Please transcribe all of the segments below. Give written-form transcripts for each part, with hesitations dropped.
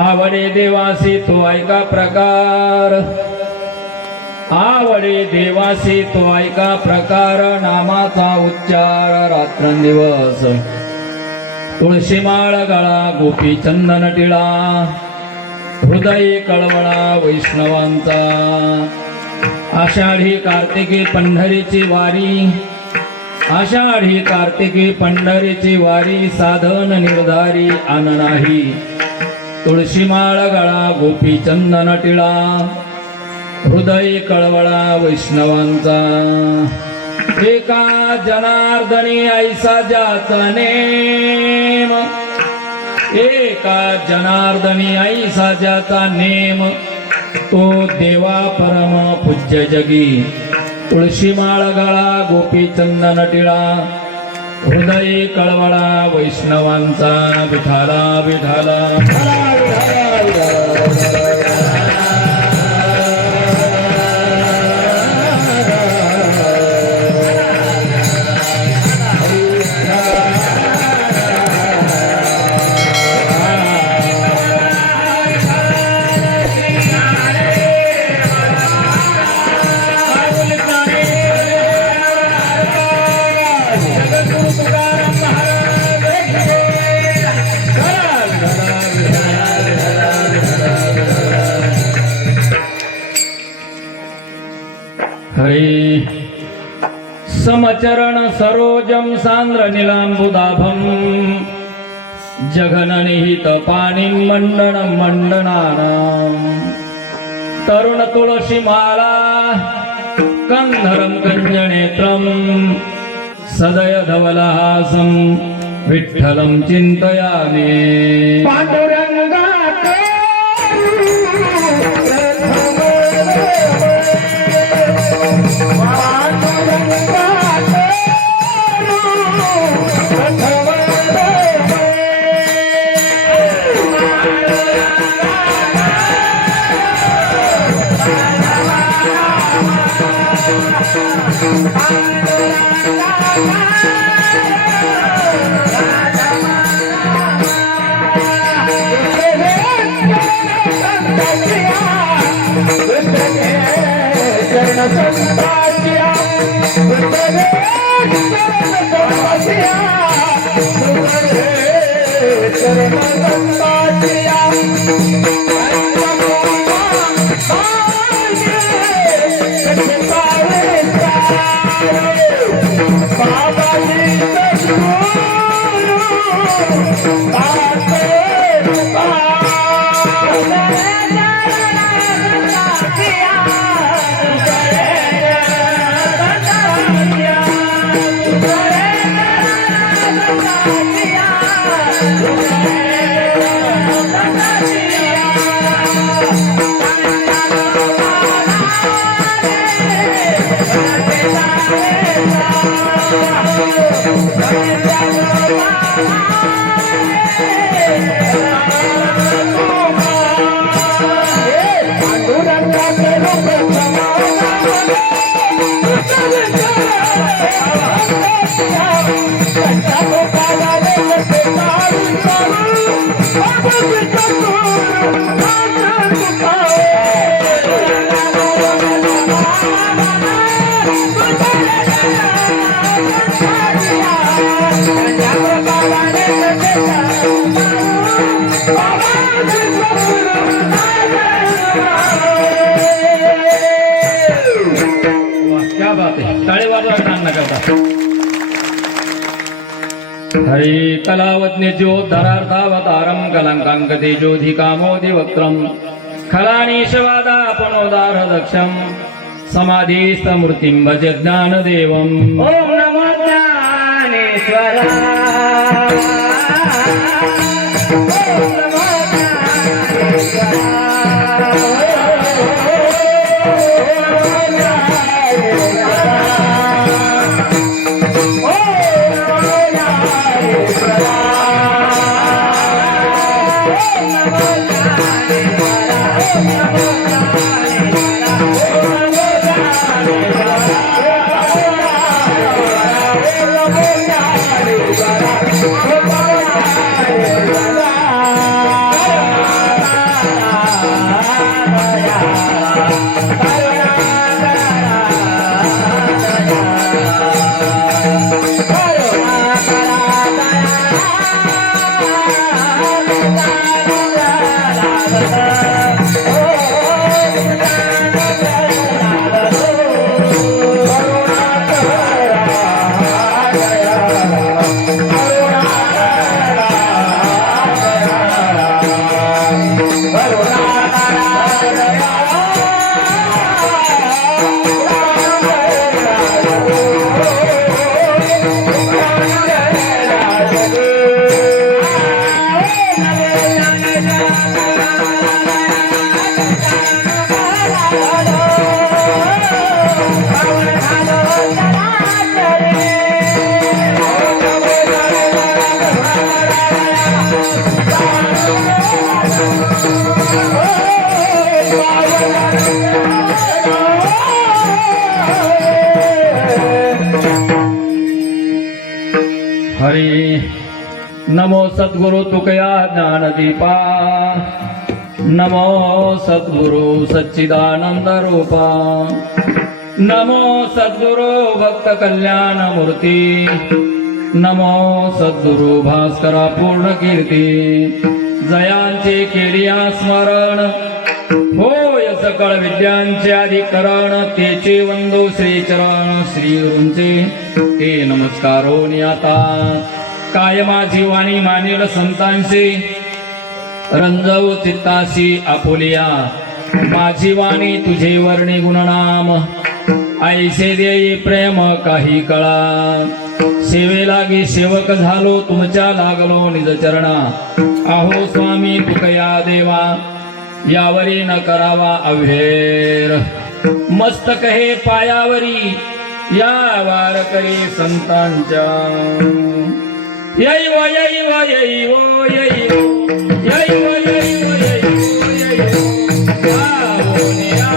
आवडे देवासी तो ऐका प्रकार, आवडे देवासी तो ऐका प्रकार, नामाचा उच्चार रात्रंदिवस, तुळशी माळ गळा गोपी चंदन टिळा, हृदय कळवळा वैष्णवांचा। आषाढी कार्तिकी पंढरीची वारी, आषाढी कार्तिकी पंढरीची वारी, साधन निर्धारी आन नाही, तुळशी माळ गळा गोपी चंदन टिळा, हृदय कळवळा वैष्णवांचा। एका जनार्दनी ऐसा ज्याचा नेम, एका जनार्दनी ऐसा ज्याचा नेम, तो देवा परम पूज्य जगी। तुळशी माळ गळा गोपी चंदन टिळा, हृदय कळवळा वैष्णवांचा। विठाला विठाला हरे समचरण सरोजम सांद्र नीलांबुदाभम, जघननिहित पाणिं मंडन मंडनानां, तरुण तुळशी माला कंधरं कंजनेत्रं, सदय धवलहासं विठ्ठलं चिन्तयामि। पांडुरंगात हरे कलावज्ञ ज्योद्धरार्थावतारं कलंकांकते ज्योधिकामोदि वक्त्रं खलानीशवादापनोदार दक्षं समाधिस्थमूर्तिं भज ज्ञानदेवम्। ओम नमो ज्ञानेश्वराय, ओम नमो ज्ञानेश्वराय। हरी नमो सद्गुरु तुकया ज्ञानदीपा नमो सद्गुरु सच्चिदानंद रूपा नमो सद्गुरु भक्त कल्याण मूर्ती नमो सद्गुरु भास्करा पूर्ण कीर्ती जयांचे केलिया स्मरण होय सकळ विद्यांचे अधिकरण तेचे वंदो श्रीचरण श्रीगुरूंचे ते नमस्कार होनी आता काय माझी वाणी मानेल संतांशी रंजव चित्ताशी आपुलिया माझी वाणी तुझे वर्णी गुणनाम ऐसे देई प्रेम काही कळा सेवे लागी सेवक झालो तुमच्या लागलो निज चरणा आहो स्वामी तुकया देवा यावरी न करावा अव्हेर मस्तक हे पायावरी या वारकरी संतांच्या यैव यैव यैव यैव यैव यैव यैव यैव आवोनिया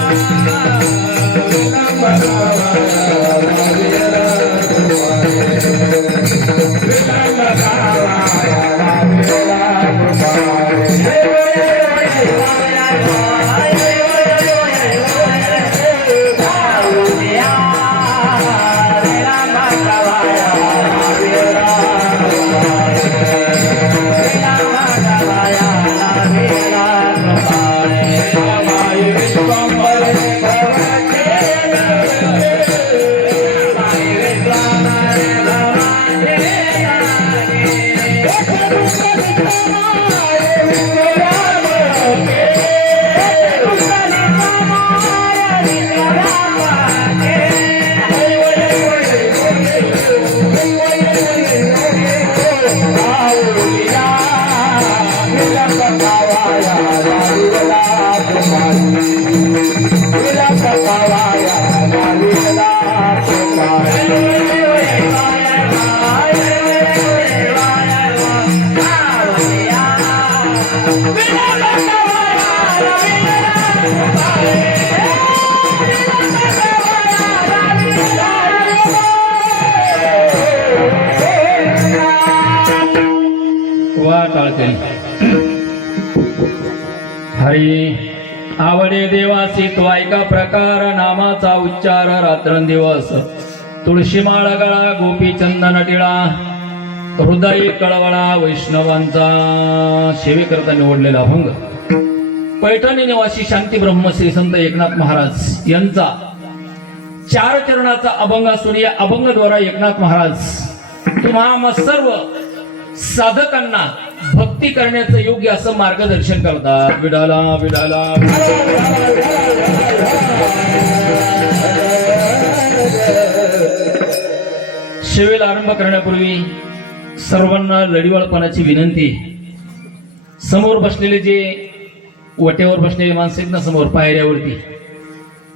हरी आवडे देवासी तो ऐका प्रकार नामाचा उच्चार रात्रंदिवस तुळशी माळ गळा गोपी चंदन टिळा हृदय कळवळा वैष्णवांचा सेवेकरता निवडलेला अभंग पैठणी निवासी शांती ब्रह्मश्री संत एकनाथ महाराज यांचा 4 चरणाचा अभंग असून या अभंगाद्वारा एकनाथ महाराज तुम्हा सर्व साधकांना भक्ती करण्याचं योग्य असं मार्गदर्शन करतात. विडाला विडाला सेवेला आरंभ करण्यापूर्वी सर्वांना लढीवाळपणाची विनंती. समोर बसलेले जे वटेवर बसलेले माणसं आहेत ना, समोर पायऱ्यावरती,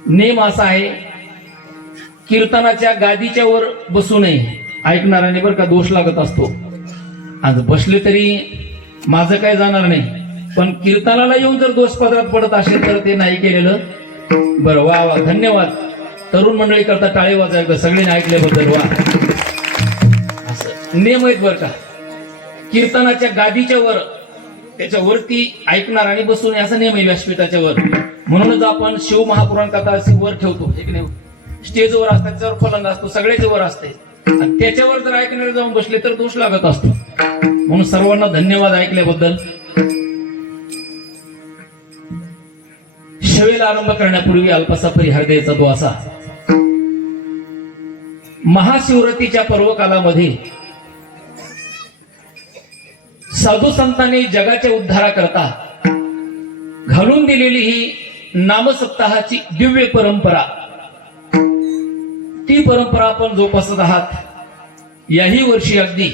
नेम असा आहे कीर्तनाच्या गादीच्या वर बसू नये. ऐकणाऱ्याने बरं का दोष लागत असतो. आज बसले तरी माझं काय जाणार नाही, पण कीर्तनाला येऊन जर दोष पदरात पडत असेल तर ते नाही केलेलं बरं. वा वा, धन्यवाद. तरुण मंडळी करता टाळे वाजायला सगळ्यांनी ऐकल्याबद्दल वा. असं नेम आहेत बरं का. कीर्तनाच्या गादीच्या वर त्याच्या वरती ऐकणार आणि बसू नये असा नेम आहे व्यासपीठाच्या वर. म्हणूनच आपण शिव महापुराण कथा अशी वर ठेवतो, हे की नाही, स्टेजवर असतात, त्याच्यावर फलंग असतो, सगळ्याच वर असते, आणि त्याच्यावर जर ऐकणारे जाऊन बसले तर दोष लागत असतो. म्हणून सर्वांना धन्यवाद ऐकल्याबद्दल. शेवेला आरंभ करण्यापूर्वी अल्पसा परिहार द्यायचा तो असा. महाशिवरात्रीच्या पर्वकालामध्ये साधू संतांनी जगाच्या उद्धाराकरता घालून दिलेली ही नामसप्ताहाची दिव्य परंपरा, ती परंपरा आपण जोपासत आहात. याही वर्षी अगदी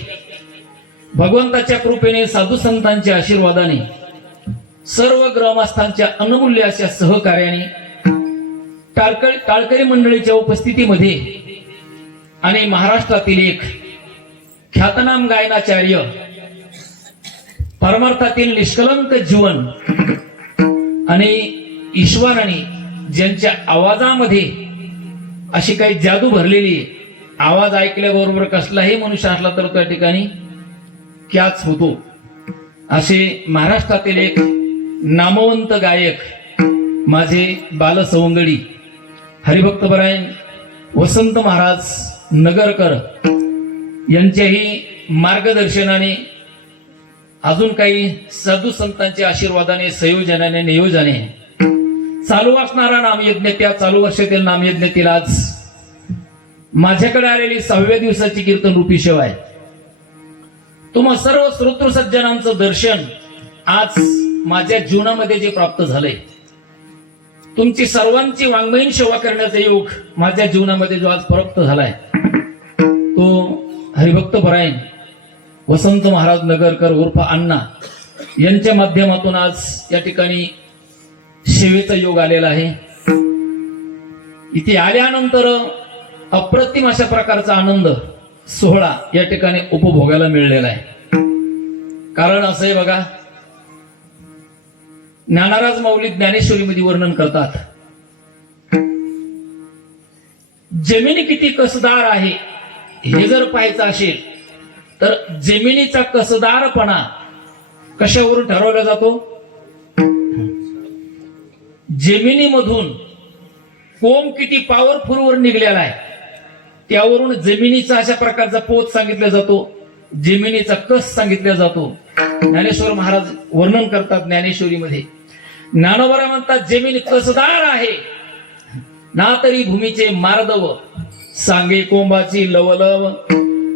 भगवंताच्या कृपेने, साधू संतांच्या आशीर्वादाने, सर्व ग्रामस्थांच्या अनमूल्य अशा सहकार्याने, टाळकरी मंडळीच्या उपस्थितीमध्ये आणि महाराष्ट्रातील एक ख्यातनाम गायनाचार्य, परमार्थातील निष्कलंक जीवन आणि ईश्वराने ज्यांच्या आवाजामध्ये अशी काही जादू भरलेली, आवाज ऐकल्याबरोबर कसलाही मनुष्य असला तर त्या ठिकाणी क्याच होतो, असे महाराष्ट्रातील एक नामवंत गायक माझे बालसवंगडी हरिभक्तपरायण वसंत महाराज नगरकर यांच्याही मार्गदर्शनाने, अजून काही साधू संतांच्या आशीर्वादाने, संयोजनाने, नियोजनाने चालू असणारा नामयज्ञ, त्या चालू वर्षातील नामयज्ञातील आज माझ्याकडे आलेली 6व्या दिवसाची कीर्तन रूपी सेवा आहे. तुम्हा सर्व श्रोतृ सज्जनांचं दर्शन आज माझ्या जीवनामध्ये जे प्राप्त झालंय, तुमची सर्वांची वाङ्मयीन सेवा करण्याचा योग माझ्या जीवनामध्ये जो आज प्राप्त झालाय, तो हरिभक्तपरायण वसंत महाराज नगरकर उर्फ अण्णा यांच्या माध्यमातून आज या ठिकाणी सेवेचा योग आलेला आहे. इथे आल्यानंतर अप्रतिम अशा प्रकारचा आनंद सोहळा या ठिकाणी उपभोगायला मिळलेला आहे. कारण असं आहे बघा, ज्ञानाराज माऊली ज्ञानेश्वरीमध्ये वर्णन करतात, जमीन किती कसदार आहे हे जर पाहायचं असेल तर जमिनीचा कसदारपणा कशावरून ठरवला जातो? जमिनीमधून कोंब किती पॉवरफुल वर निघलेला आहे त्यावरून जमिनीचा अशा प्रकारचा पोत सांगितला जातो, जमिनीचा कस सांगितला जातो. ज्ञानेश्वर महाराज वर्णन करतात ज्ञानेश्वरीमध्ये, ज्ञानोबा म्हणतात जमीन कसदार आहे ना तरी भूमीचे मार्दव, सांगे कोंबाची लवलव,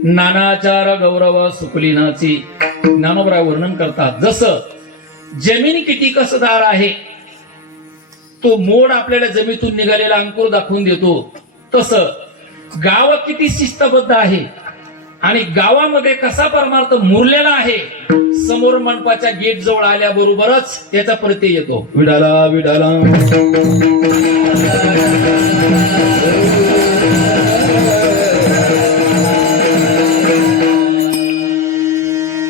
नानाचार गौरव सुकलिनाची. ज्ञानोबा वर्णन करतात जसं जमीन किती कसदार आहे, तो मोड आपल्याला जमिनीतून निघालेला अंकुर दाखवून देतो, तसं गाव किती शिस्तबद्ध आहे आणि गावामध्ये कसा परमार्थ मुरलेला आहे, समोर मंडपाच्या गेट जवळ आल्याबरोबरच त्याचा प्रत्यय येतो. विडाला विडाला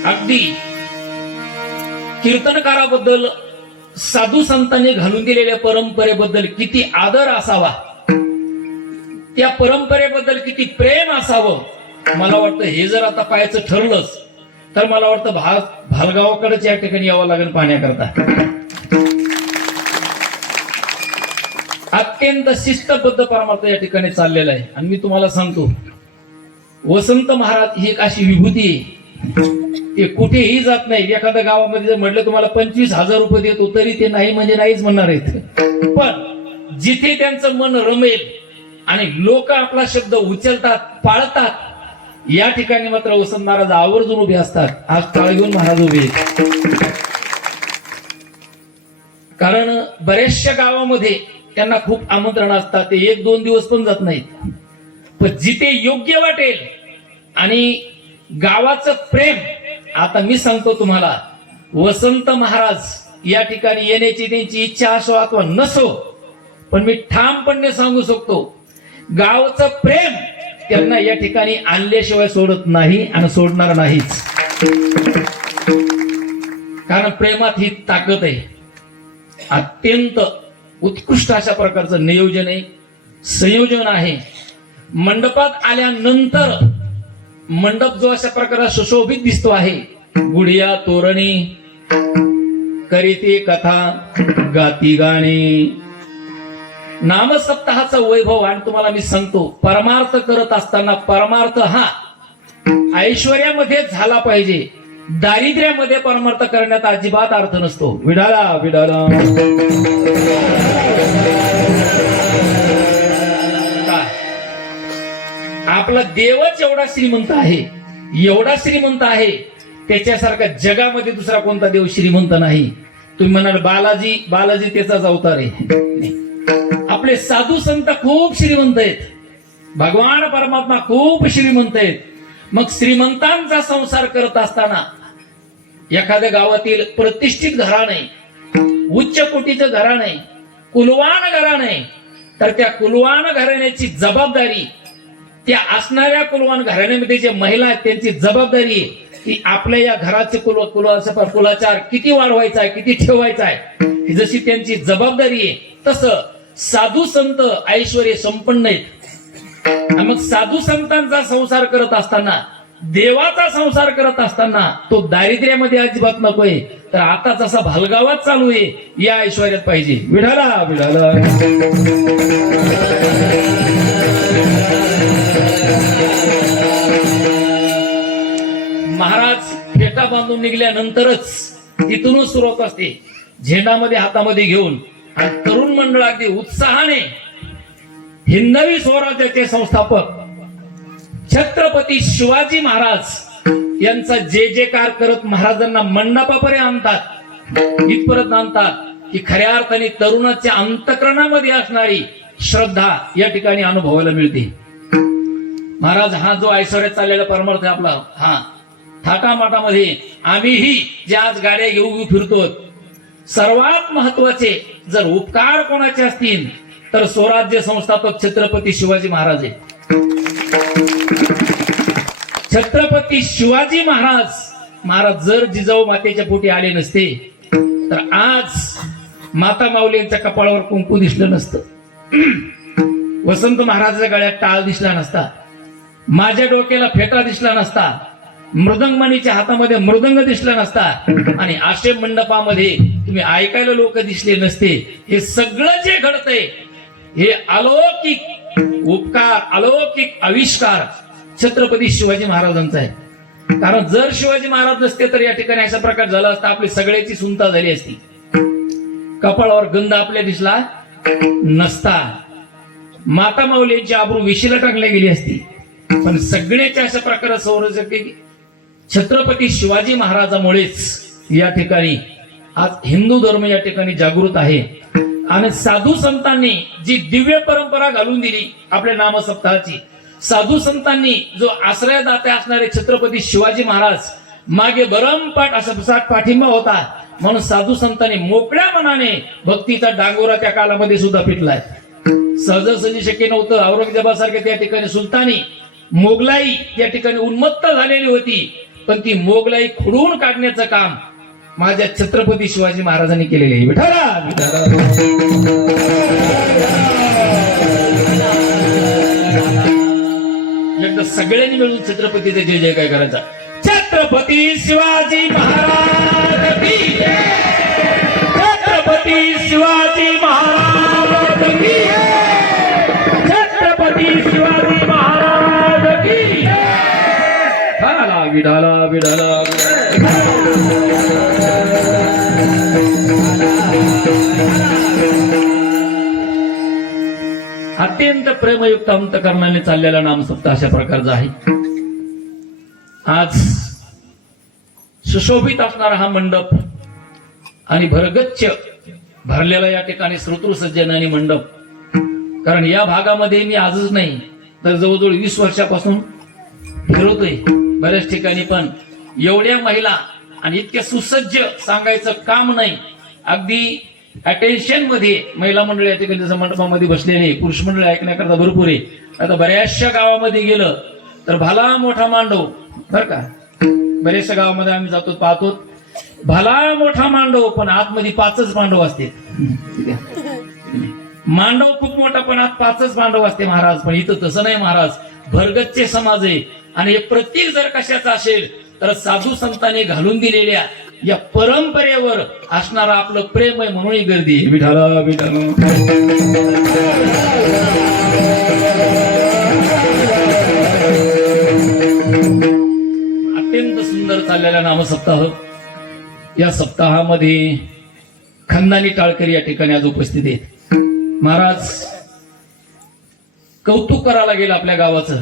अगदी कीर्तनकाराबद्दल, साधू संतांनी घालून दिलेल्या परंपरेबद्दल किती आदर असावा, त्या परंपरेबद्दल किती प्रेम असावं. मला वाटतं हे जर आता पाहायचं ठरलंच तर मला वाटतं भालगावाकडेच या ठिकाणी यावं लागेल पाहण्याकरता. अत्यंत शिस्तबद्ध परमार्थ या ठिकाणी चाललेला आहे. आणि मी तुम्हाला सांगतो, वसंत महाराज ही एक अशी विभूती आहे, ते कुठेही जात नाही. एखाद्या गावामध्ये जर म्हटलं तुम्हाला 25,000 रुपये देतो तरी ते नाही म्हणजे नाहीच म्हणणार आहेत. पण जिथे त्यांचं मन रमेल आणि लोक आपला शब्द उचलतात, पाळतात, या ठिकाणी मात्र वसंत महाराज आवर्जून उभे असतात. आज टाळ घेऊन महाराज उभे आहेत. कारण बऱ्याचशा गावामध्ये त्यांना खूप आमंत्रण असतात, ते 1-2 दिवस पण जात नाहीत. पण जिथे योग्य वाटेल आणि गावाचं प्रेम, आता मी सांगतो तुम्हाला, वसंत महाराज या ठिकाणी येण्याची त्यांची इच्छा असो अथवा नसो, पण मी ठामपणे सांगू शकतो, गावचं प्रेम त्यांना या ठिकाणी आणल्याशिवाय सोडत नाही आणि सोडणार नाहीच. कारण प्रेमात ही ताकद आहे. अत्यंत उत्कृष्ट अशा प्रकारचं नियोजन आहे, संयोजन आहे. मंडपात आल्यानंतर मंडप जो अशा प्रकारे सुशोभित दिसतो आहे, गुढिया, तोरणी, करीते कथा गाती गाणे. नामसप्ताहाचा वैभव आणि तुम्हाला मी सांगतो, परमार्थ करत असताना परमार्थ हा ऐश्वर्यामध्ये झाला पाहिजे, दारिद्र्यामध्ये परमार्थ करण्यात अजिबात अर्थ नसतो. विडाला विडाला आपला देवच एवढा श्रीमंत आहे, एवढा श्रीमंत आहे, त्याच्यासारखा जगामध्ये दुसरा कोणता देव श्रीमंत नाही. तुम्ही म्हणाल बालाजी, बालाजी त्याचाच अवतार आहे. आपले साधू संत खूप श्रीमंत आहेत, भगवान परमात्मा खूप श्रीमंत आहेत. मग श्रीमंतांचा संसार करत असताना एखाद्या गावातील प्रतिष्ठित घराणे, उच्च कोटीचं घराणे, कुलवान घराणे, तर त्या कुलवान घराण्याची जबाबदारी, त्या असणाऱ्या कुलवान घराण्यामध्ये जे महिला आहेत त्यांची जबाबदारी आहे की आपल्या या घराचे कुलाचार किती वाढवायचा आहे, किती ठेवायचा आहे, जशी त्यांची जबाबदारी आहे तसं साधू संत ऐश्वर्य संपन्न आहेत. मग साधू संतांचा संसार करत असताना, देवाचा संसार करत असताना तो दारिद्र्यामध्ये अजिबात नकोय. तर आता जसा भालगावात चालू आहे या ऐश्वर्यात पाहिजे. विढाला विढाला महाराज फेटा बांधून निघल्यानंतरच तिथूनच सुरुवात असते, झेंडामध्ये हातामध्ये घेऊन. आणि तरुण मंडळ अगदी उत्साहाने हिंदवी स्वराज्याचे संस्थापक छत्रपती शिवाजी महाराज यांचा जे जयकार करत महाराजांना मंडपापर्यंत आणतात, इथपर्यंत आणतात की खऱ्या अर्थाने तरुणाच्या अंतःकरणामध्ये असणारी श्रद्धा या ठिकाणी अनुभवायला मिळते. महाराज हा जो ऐश्वर्यात चाललेला परमार्थ आहे आपला, हा थाटामाटामध्ये आम्हीही जे आज गाड्या घेऊन फिरतो, सर्वात महत्वाचे जर उपकार कोणाचे असतील तर स्वराज्य संस्थापक छत्रपती शिवाजी महाराज आहे. छत्रपती शिवाजी महाराज जर जिजाऊ मातेच्या पोटी आले नसते तर आज माता माऊलींच्या कपाळावर कुंकू दिसलं नसतं, वसंत महाराजाच्या गळ्यात टाळ दिसला नसता, माझ्या डोक्याला फेटा दिसला नसता, मृदंगमणीच्या हातामध्ये मृदंग दिसला नसता, आणि आश्रम मंडपामध्ये तुम्ही ऐकायला लोक दिसले नसते. हे सगळं जे घडतंय हे अलौकिक उपकार, अलौकिक आविष्कार छत्रपती शिवाजी महाराजांचा आहे. कारण जर शिवाजी महाराज नसते तर या ठिकाणी अशा प्रकार झाला असता, आपली सगळ्याची सुनता झाली असती, कपाळावर गंध आपल्या दिसला नसता, माता माऊलींची आबरू विशीला टाकल्या गेली असती. पण सगळ्याच्या अशा प्रकारे संरक्षक छत्रपती शिवाजी महाराजामुळेच या ठिकाणी आज हिंदू धर्म या ठिकाणी जागृत आहे. आणि साधू संतांनी जी दिव्य परंपरा घालून दिली आपल्या नामसप्ताहाची, साधू संतांनी जो आश्रयदाते असणारे छत्रपती शिवाजी महाराज मागे भरमपाठ असा पाठिंबा होता, म्हणून साधू संतांनी मोकळ्या मनाने भक्तीचा डांगोरा त्या काळामध्ये सुद्धा पिटलाय. सहजासहजी शक्य नव्हतं. औरंगजेबासारख्या त्या ठिकाणी सुलतानी मोगलाई या ठिकाणी उन्मत्त झालेली होती, पण ती मोगलाई खुडून काढण्याचं काम माझ्या छत्रपती शिवाजी महाराजांनी केलेले आहे. विठाला एकदा सगळ्यांनी मिळून छत्रपतीचे जय जय काय करायचा. छत्रपती शिवाजी महाराज की जय, छत्रपती शिवाजी महाराज की जय, छत्रपती शिवाजी महाराज की जय. विडाला विडाला अत्यंत प्रेमयुक्त अंतकरणाने चाललेला नामसप्ताह अशा प्रकारचा आहे. आज सुशोभित असणारा हा मंडप आणि भरगच्च भरलेला या ठिकाणी श्रोतृसज्जन आणि मंडप. कारण या भागामध्ये मी आजच नाही तर जवळजवळ 20 वर्षापासून फिरवतोय बऱ्याच ठिकाणी, पण एवढ्या महिला आणि इतक्या सुसज्ज सांगायचं काम नाही. अगदी अटेन्शन मध्ये महिला मंडळ या ठिकाणी जसं मंडपामध्ये बसलेले, पुरुष मंडळ ऐकण्याकरता भरपूर आहे. आता बऱ्याचशा गावामध्ये गेलं तर भला मोठा मांडव, बर का, बऱ्याचशा गावामध्ये आम्ही जातो पाहतो, भला मोठा मांडव पण आतमध्ये 5च मांडव असते. मांडव खूप मोठा पण आत 5च मांडव असते महाराज. पण इथं तसं नाही महाराज, भरगच्चे समाज आहे. आणि हे प्रतीक जर कशाचा असेल तर साधू संतांनी घालून दिलेल्या या परंपरेवर असणारा आपलं प्रेम आहे म्हणून ही गर्दी आहे. विठाला विठाला. अत्यंत सुंदर चाललेला नामसप्ताह. या सप्ताहामध्ये खंदानी टाळकरी या ठिकाणी आज उपस्थित आहेत. महाराज कौतुक करायला गेलं आपल्या गावाचं.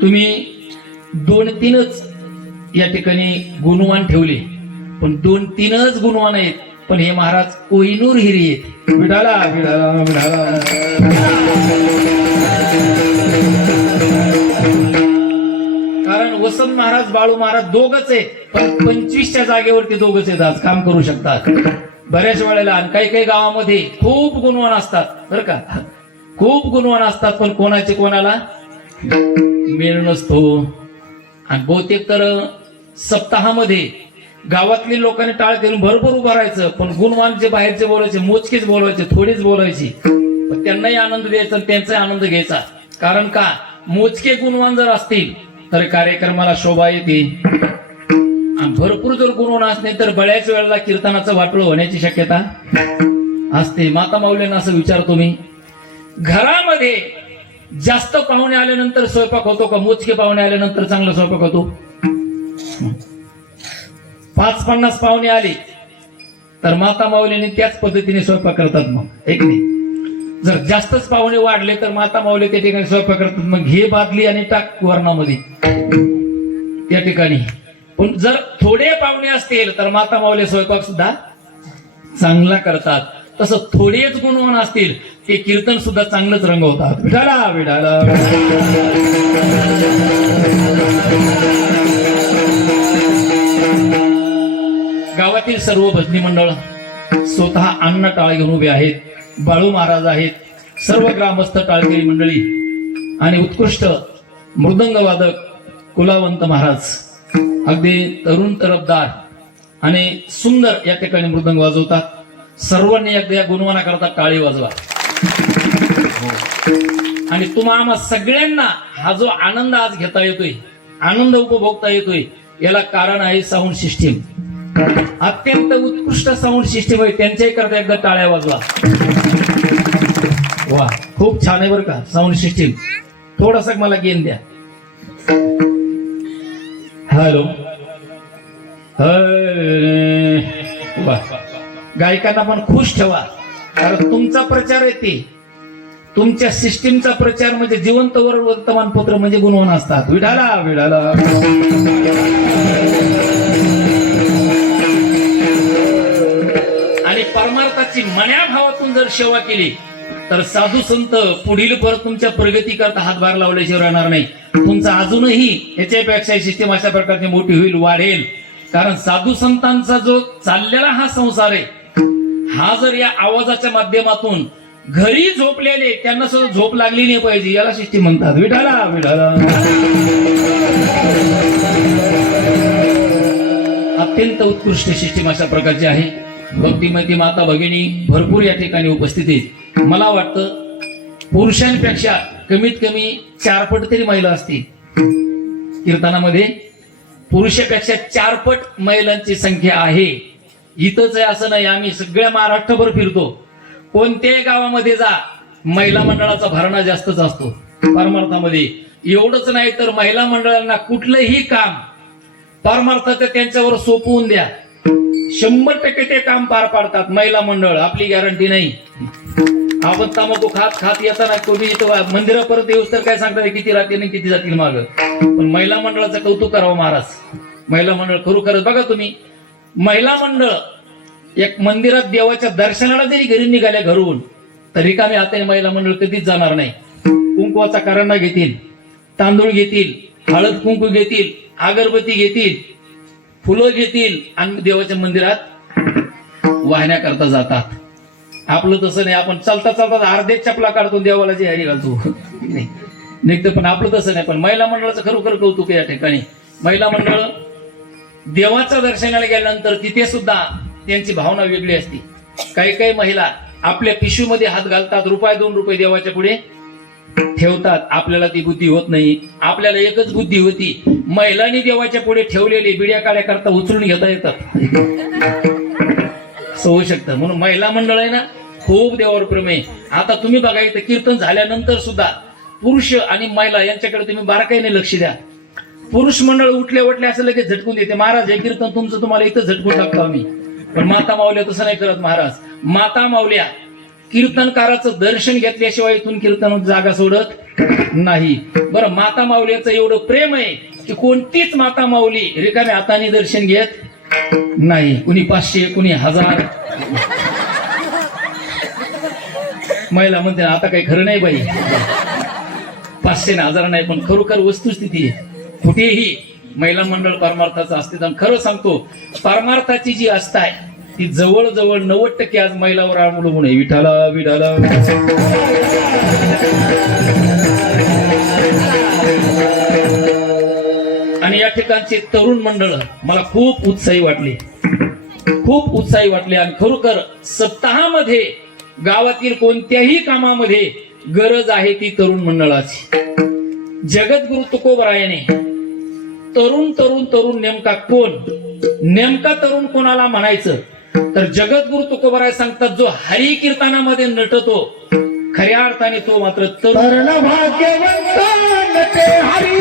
तुम्ही 2-3च या ठिकाणी गुणवान ठेवले, पण 2-3च गुणवान आहेत, पण हे महाराज कोहिनूर हिरी आहेत. विठाला विठाला विठाला. कारण वसंत महाराज बाळू महाराज दोघच आहेत, पण 25च्या जागेवरती दोघच आहेत आज काम करू शकतात. बऱ्याच वेळेला काही काही गावामध्ये खूप गुणवान असतात बरं का, खूप गुणवान असतात, पण कोणाचे कोणाला मेळ नसतो. आणि बहुतेक तर सप्ताहामध्ये गावातली लोकांनी टाळ करून भरपूर उभं राहायचं, पण गुणवान जे बाहेरचे बोलायचे मोजकेच बोलायचे, थोडीच बोलायची, पण त्यांनाही आनंद द्यायचा आणि त्यांचाही आनंद घ्यायचा. कारण का, मोजके गुणवान जर असतील तर कार्यक्रमाला शोभा येते, आणि भरपूर जर गुणवान असणे तर बऱ्याच वेळेला कीर्तनाचं वाटोळं होण्याची शक्यता असते. माता माऊलींना असं विचारतो मी, घरामध्ये जास्त पाहुणे आल्यानंतर स्वयंपाक होतो का मोजके पाहुणे आल्यानंतर चांगला स्वयंपाक होतो? 50 पाहुणे आले तर माता माऊलीने त्याच पद्धतीने स्वयंपाक करतात. मग एक नाही, जर जास्तच पाहुणे वाढले तर माता माऊली त्या ठिकाणी स्वयंपाक करतात. मग घे बादली आणि टाक वर्णामध्ये त्या ठिकाणी. पण जर थोडे पाहुणे असतील तर माता माऊली स्वयंपाक सुद्धा चांगला करतात. तसं थोडेच गुणवान असतील ते कीर्तन सुद्धा चांगलंच रंगवतात. विठाला विठाला. गावातील सर्व भजनी मंडळ स्वतः अन्न टाळ घेऊन उभे आहेत. बाळू महाराज आहेत, सर्व ग्रामस्थ टाळकरी मंडळी आणि उत्कृष्ट मृदंग वादक कुलावंत महाराज, अगदी तरुण तरफदार आणि सुंदर या ठिकाणी मृदंग वाजवतात. सर्वांनी एकदा या गुणवाना करता टाळी वाजवा. आणि तुम्हा आम्हा सगळ्यांना हा जो आनंद आज घेता येतोय, आनंद उपभोगता येतोय, याला कारण आहे साऊंड सिस्टीम. अत्यंत उत्कृष्ट साऊंड सिस्टीम आहे, त्यांच्याही करता एकदा टाळ्या वाजवा. वा, खूप छान आहे बरं का साऊंड सिस्टीम. थोडासा मला गेन द्या. हॅलो. वा, गायकांना पण खुश ठेवा, कारण तुमचा प्रचार आहे ते, तुमच्या सिस्टीमचा प्रचार म्हणजे जिवंत वर्तमानपत्र म्हणजे गुणवान असतात. विठाला विठाला. आणि परमार्थाची मन्या भावातून जर सेवा केली तर साधू संत पुढील परत तुमच्या प्रगती करता हातभार लावल्याशिवाय राहणार नाही. तुमचा अजूनही याच्यापेक्षा सिस्टीम अशा प्रकारची मोठी होईल, वाढेल. कारण साधू संतांचा जो चाललेला हा संसार आहे, हा जर या आवाजाच्या माध्यमातून घरी झोपलेले त्यांना सुद्धा झोप लागली नाही पाहिजे, याला सिस्टीम म्हणतात. विठाला विठाला. अत्यंत उत्कृष्ट सिस्टीम अशा प्रकारची आहे. भक्तिमती माता भगिनी भरपूर या ठिकाणी उपस्थित आहेत. मला वाटतं पुरुषांपेक्षा कमीत कमी 4 पट तरी महिला असतील कीर्तनामध्ये. पुरुषापेक्षा 4 पट महिलांची संख्या आहे. इथंच आहे असं नाही, आम्ही सगळ्या महाराष्ट्रभर फिरतो. कोणत्याही गावामध्ये जा, महिला मंडळाचा भरणा जास्तच असतो परमार्थामध्ये. एवढंच नाही तर महिला मंडळांना कुठलंही काम परमार्थाचं त्यांच्यावर सोपवून द्या, 100% ते काम पार पाडतात महिला मंडळ. आपली गॅरंटी नाही. आपण तंबाखू खात खात येताना कोणी इथं मंदिरापर्यंत येऊस तर काय सांगतात किती राहतील आणि किती जातील माग. पण महिला मंडळाचं कौतुक करावं महाराज. महिला मंडळ खरोखरच बघा तुम्ही, महिला मंडळ एक मंदिरात देवाच्या दर्शनाला जरी घरी निघाल्या घरून तरी का मी आता महिला मंडळ कधीच जाणार नाही. कुंकवाचा करांडा घेतील, तांदूळ घेतील, हळद कुंकू घेतील, अगरबत्ती घेतील, फुलं घेतील आणि देवाच्या मंदिरात वाहण्याकरता जातात. आपलं तसं नाही. आपण चालता चालता अर्धे चपला काढतो देवाला जी हरी घालतो निघतं, पण आपलं तसं नाही. पण महिला मंडळाचं खरोखर कौतुक आहे या ठिकाणी. महिला मंडळ देवाच्या दर्शनाला गेल्यानंतर तिथे सुद्धा त्यांची भावना वेगळी असते. काही काही महिला आपल्या पिशवीमध्ये हात घालतात, ₹1-2 देवाच्या पुढे ठेवतात. आपल्याला ती बुद्धी होत नाही. आपल्याला एकच बुद्धी होती, महिलांनी देवाच्या पुढे ठेवलेले बिड्या काड्या करता उचलून घेता येतात. असं होऊ शकतं. म्हणून महिला मंडळ आहे ना, खूप देवावर प्रेम आहे. आता तुम्ही बघा, इथं कीर्तन झाल्यानंतर सुद्धा पुरुष आणि महिला यांच्याकडे तुम्ही बारकाईने लक्ष द्या. पुरुष मंडळ उठले असं लगेच झटकून देते, महाराज हे कीर्तन तुमचं तुम्हाला इथं झटकून टाकतो आम्ही. पण माता माऊल्या तसं नाही करत महाराज. माता माऊल्या कीर्तनकाराचं दर्शन घेतल्याशिवाय इथून कीर्तन जागा सोडत नाही. बरं, माता माऊल्याचं एवढं प्रेम आहे की कोणतीच माता माऊली रिकाम्या हाताने दर्शन घेत नाही. कुणी 500, कुणी 1000. महिला म्हणते आता काही खरं नाही बाई, 500 आणि 1000 नाही, पण खरोखर वस्तुस्थिती आहे. कुठेही महिला मंडळ परमार्थाचं असते. खरं सांगतो, परमार्थाची जी आस्था आहे ती जवळजवळ 90% आज महिलावर अवलंबून आहे. विठाला विठाला. आणि या ठिकाणचे तरुण मंडळ मला खूप उत्साही वाटले, खूप उत्साही वाटले. आणि खरोखर सप्ताहामध्ये गावातील कोणत्याही कामामध्ये गरज आहे ती तरुण मंडळाची. जगद्गुरु तुकोबरायाने तरुण तरुण तरुण नेमका कोण, नेमका तरुण कोणाला म्हणायचं तर जगद्गुरु तुकोबराय सांगतात, जो हरी कीर्तनामध्ये नटतो खऱ्या अर्थाने तो मात्र तरुण भाग्यवंत नटे हरी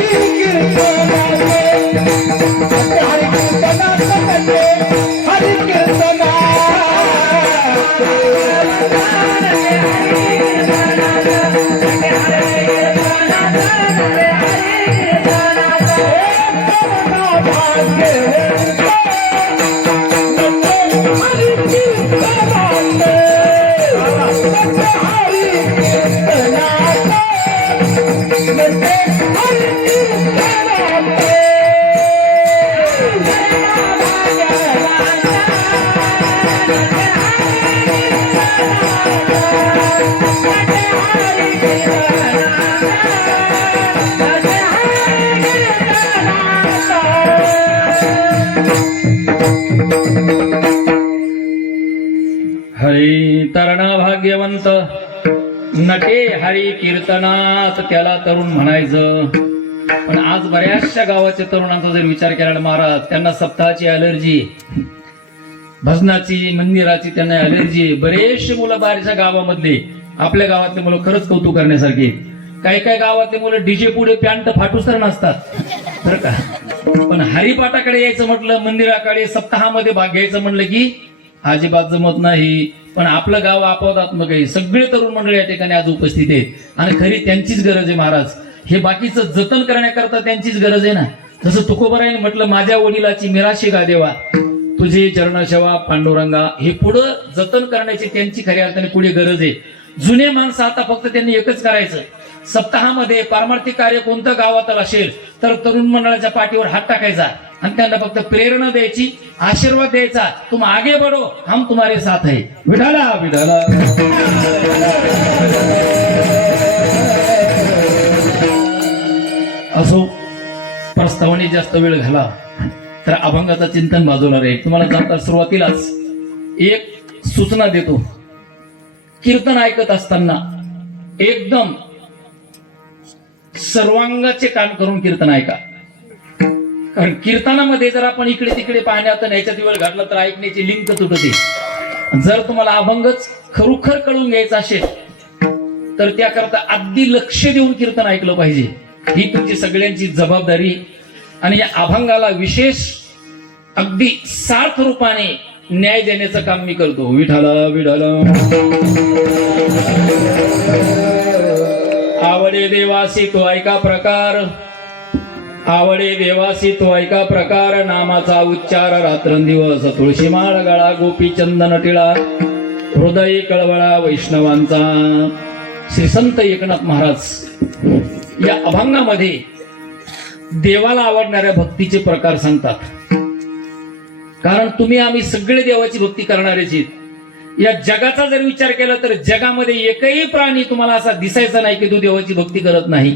हरी तरणा भाग्यवंत नटे हरी कीर्तनात, त्याला तरुण म्हणायचं. पण आज बऱ्याचशा गावाच्या तरुणांचा जर विचार केला महाराज, त्यांना सप्ताहाची अलर्जी, भजनाची मंदिराची त्यांना अलर्जी. बरेचसे मुलं बाहेरच्या गावामधले, आपल्या गावातले मुलं खरंच कौतुक करण्यासारखे. काही काही गावातले मुलं डीजे पुढे पॅन्ट फाटूस तर नसतात बरं का. पण हरिपाठाकडे यायचं म्हटलं, मंदिराकडे सप्ताहामध्ये भाग घ्यायचं म्हणलं की अजिबात जमत नाही. पण आपलं गाव आपोआत्मक आहे. सगळे तरुण मंडळी या ठिकाणी आज उपस्थित आहेत आणि खरी त्यांचीच गरज आहे महाराज. हे बाकीचं जतन करण्याकरता त्यांचीच गरज आहे ना. जसं तुकोबरायाने म्हटलं, माझ्या वडिलाची मिराशी गा देवा, तुझे चरणसेवा पांडुरंगा. हे पुढं जतन करण्याची त्यांची खऱ्या अर्थाने पुढे गरज आहे. जुने माणसं आता फक्त त्यांनी एकच करायचं, सप्ताहामध्ये पारमार्थिक कार्य कोणतं गावात असेल तर तरुण मंडळाच्या पाठीवर हात टाकायचा आणि त्यांना फक्त प्रेरणा द्यायची, आशीर्वाद द्यायचा, तुम आगे बढ़ो, हम तुम्हारे साथ है. विठाला विठाला. असो, प्रस्तावने जास्त वेळ घाला तर अभंगाचं चिंतन बाजूला राहील. तुम्हाला जाता सुरुवातीलाच एक सूचना देतो. कीर्तन ऐकत असताना एकदम सर्वांगाचे कान करून कीर्तन ऐका. कारण कीर्तनामध्ये जर आपण इकडे तिकडे पाहण्यात ह्याच्यात वेळ घातला तर ऐकण्याची लिंक तुटते. जर तुम्हाला अभंगच खरोखर कळून घ्यायचा असेल तर त्याकरता अगदी लक्ष देऊन कीर्तन ऐकलं पाहिजे. ही तुमची सगळ्यांची जबाबदारी. आणि या अभंगाला विशेष अगदी सार्थ रूपाने न्याय देण्याचं काम मी करतो. विठाला विठाला. आवडे देवासी तो ऐका प्रकार, आवडे देवासी तो ऐका प्रकार, नामाचा उच्चार रात्रंदिवस, तुळशी माळ गळा, गोपी चंदन टिळा, हृदय कळवळा वैष्णवांचा. श्री संत एकनाथ महाराज या अभंगामध्ये देवाला आवडणाऱ्या भक्तीचे प्रकार सांगतात. कारण तुम्ही आम्ही सगळे देवाची भक्ती करणारेच आहेत. या जगाचा जर विचार केला तर जगामध्ये एकही प्राणी तुम्हाला असा दिसायचा नाही की तो देवाची भक्ती करत नाही.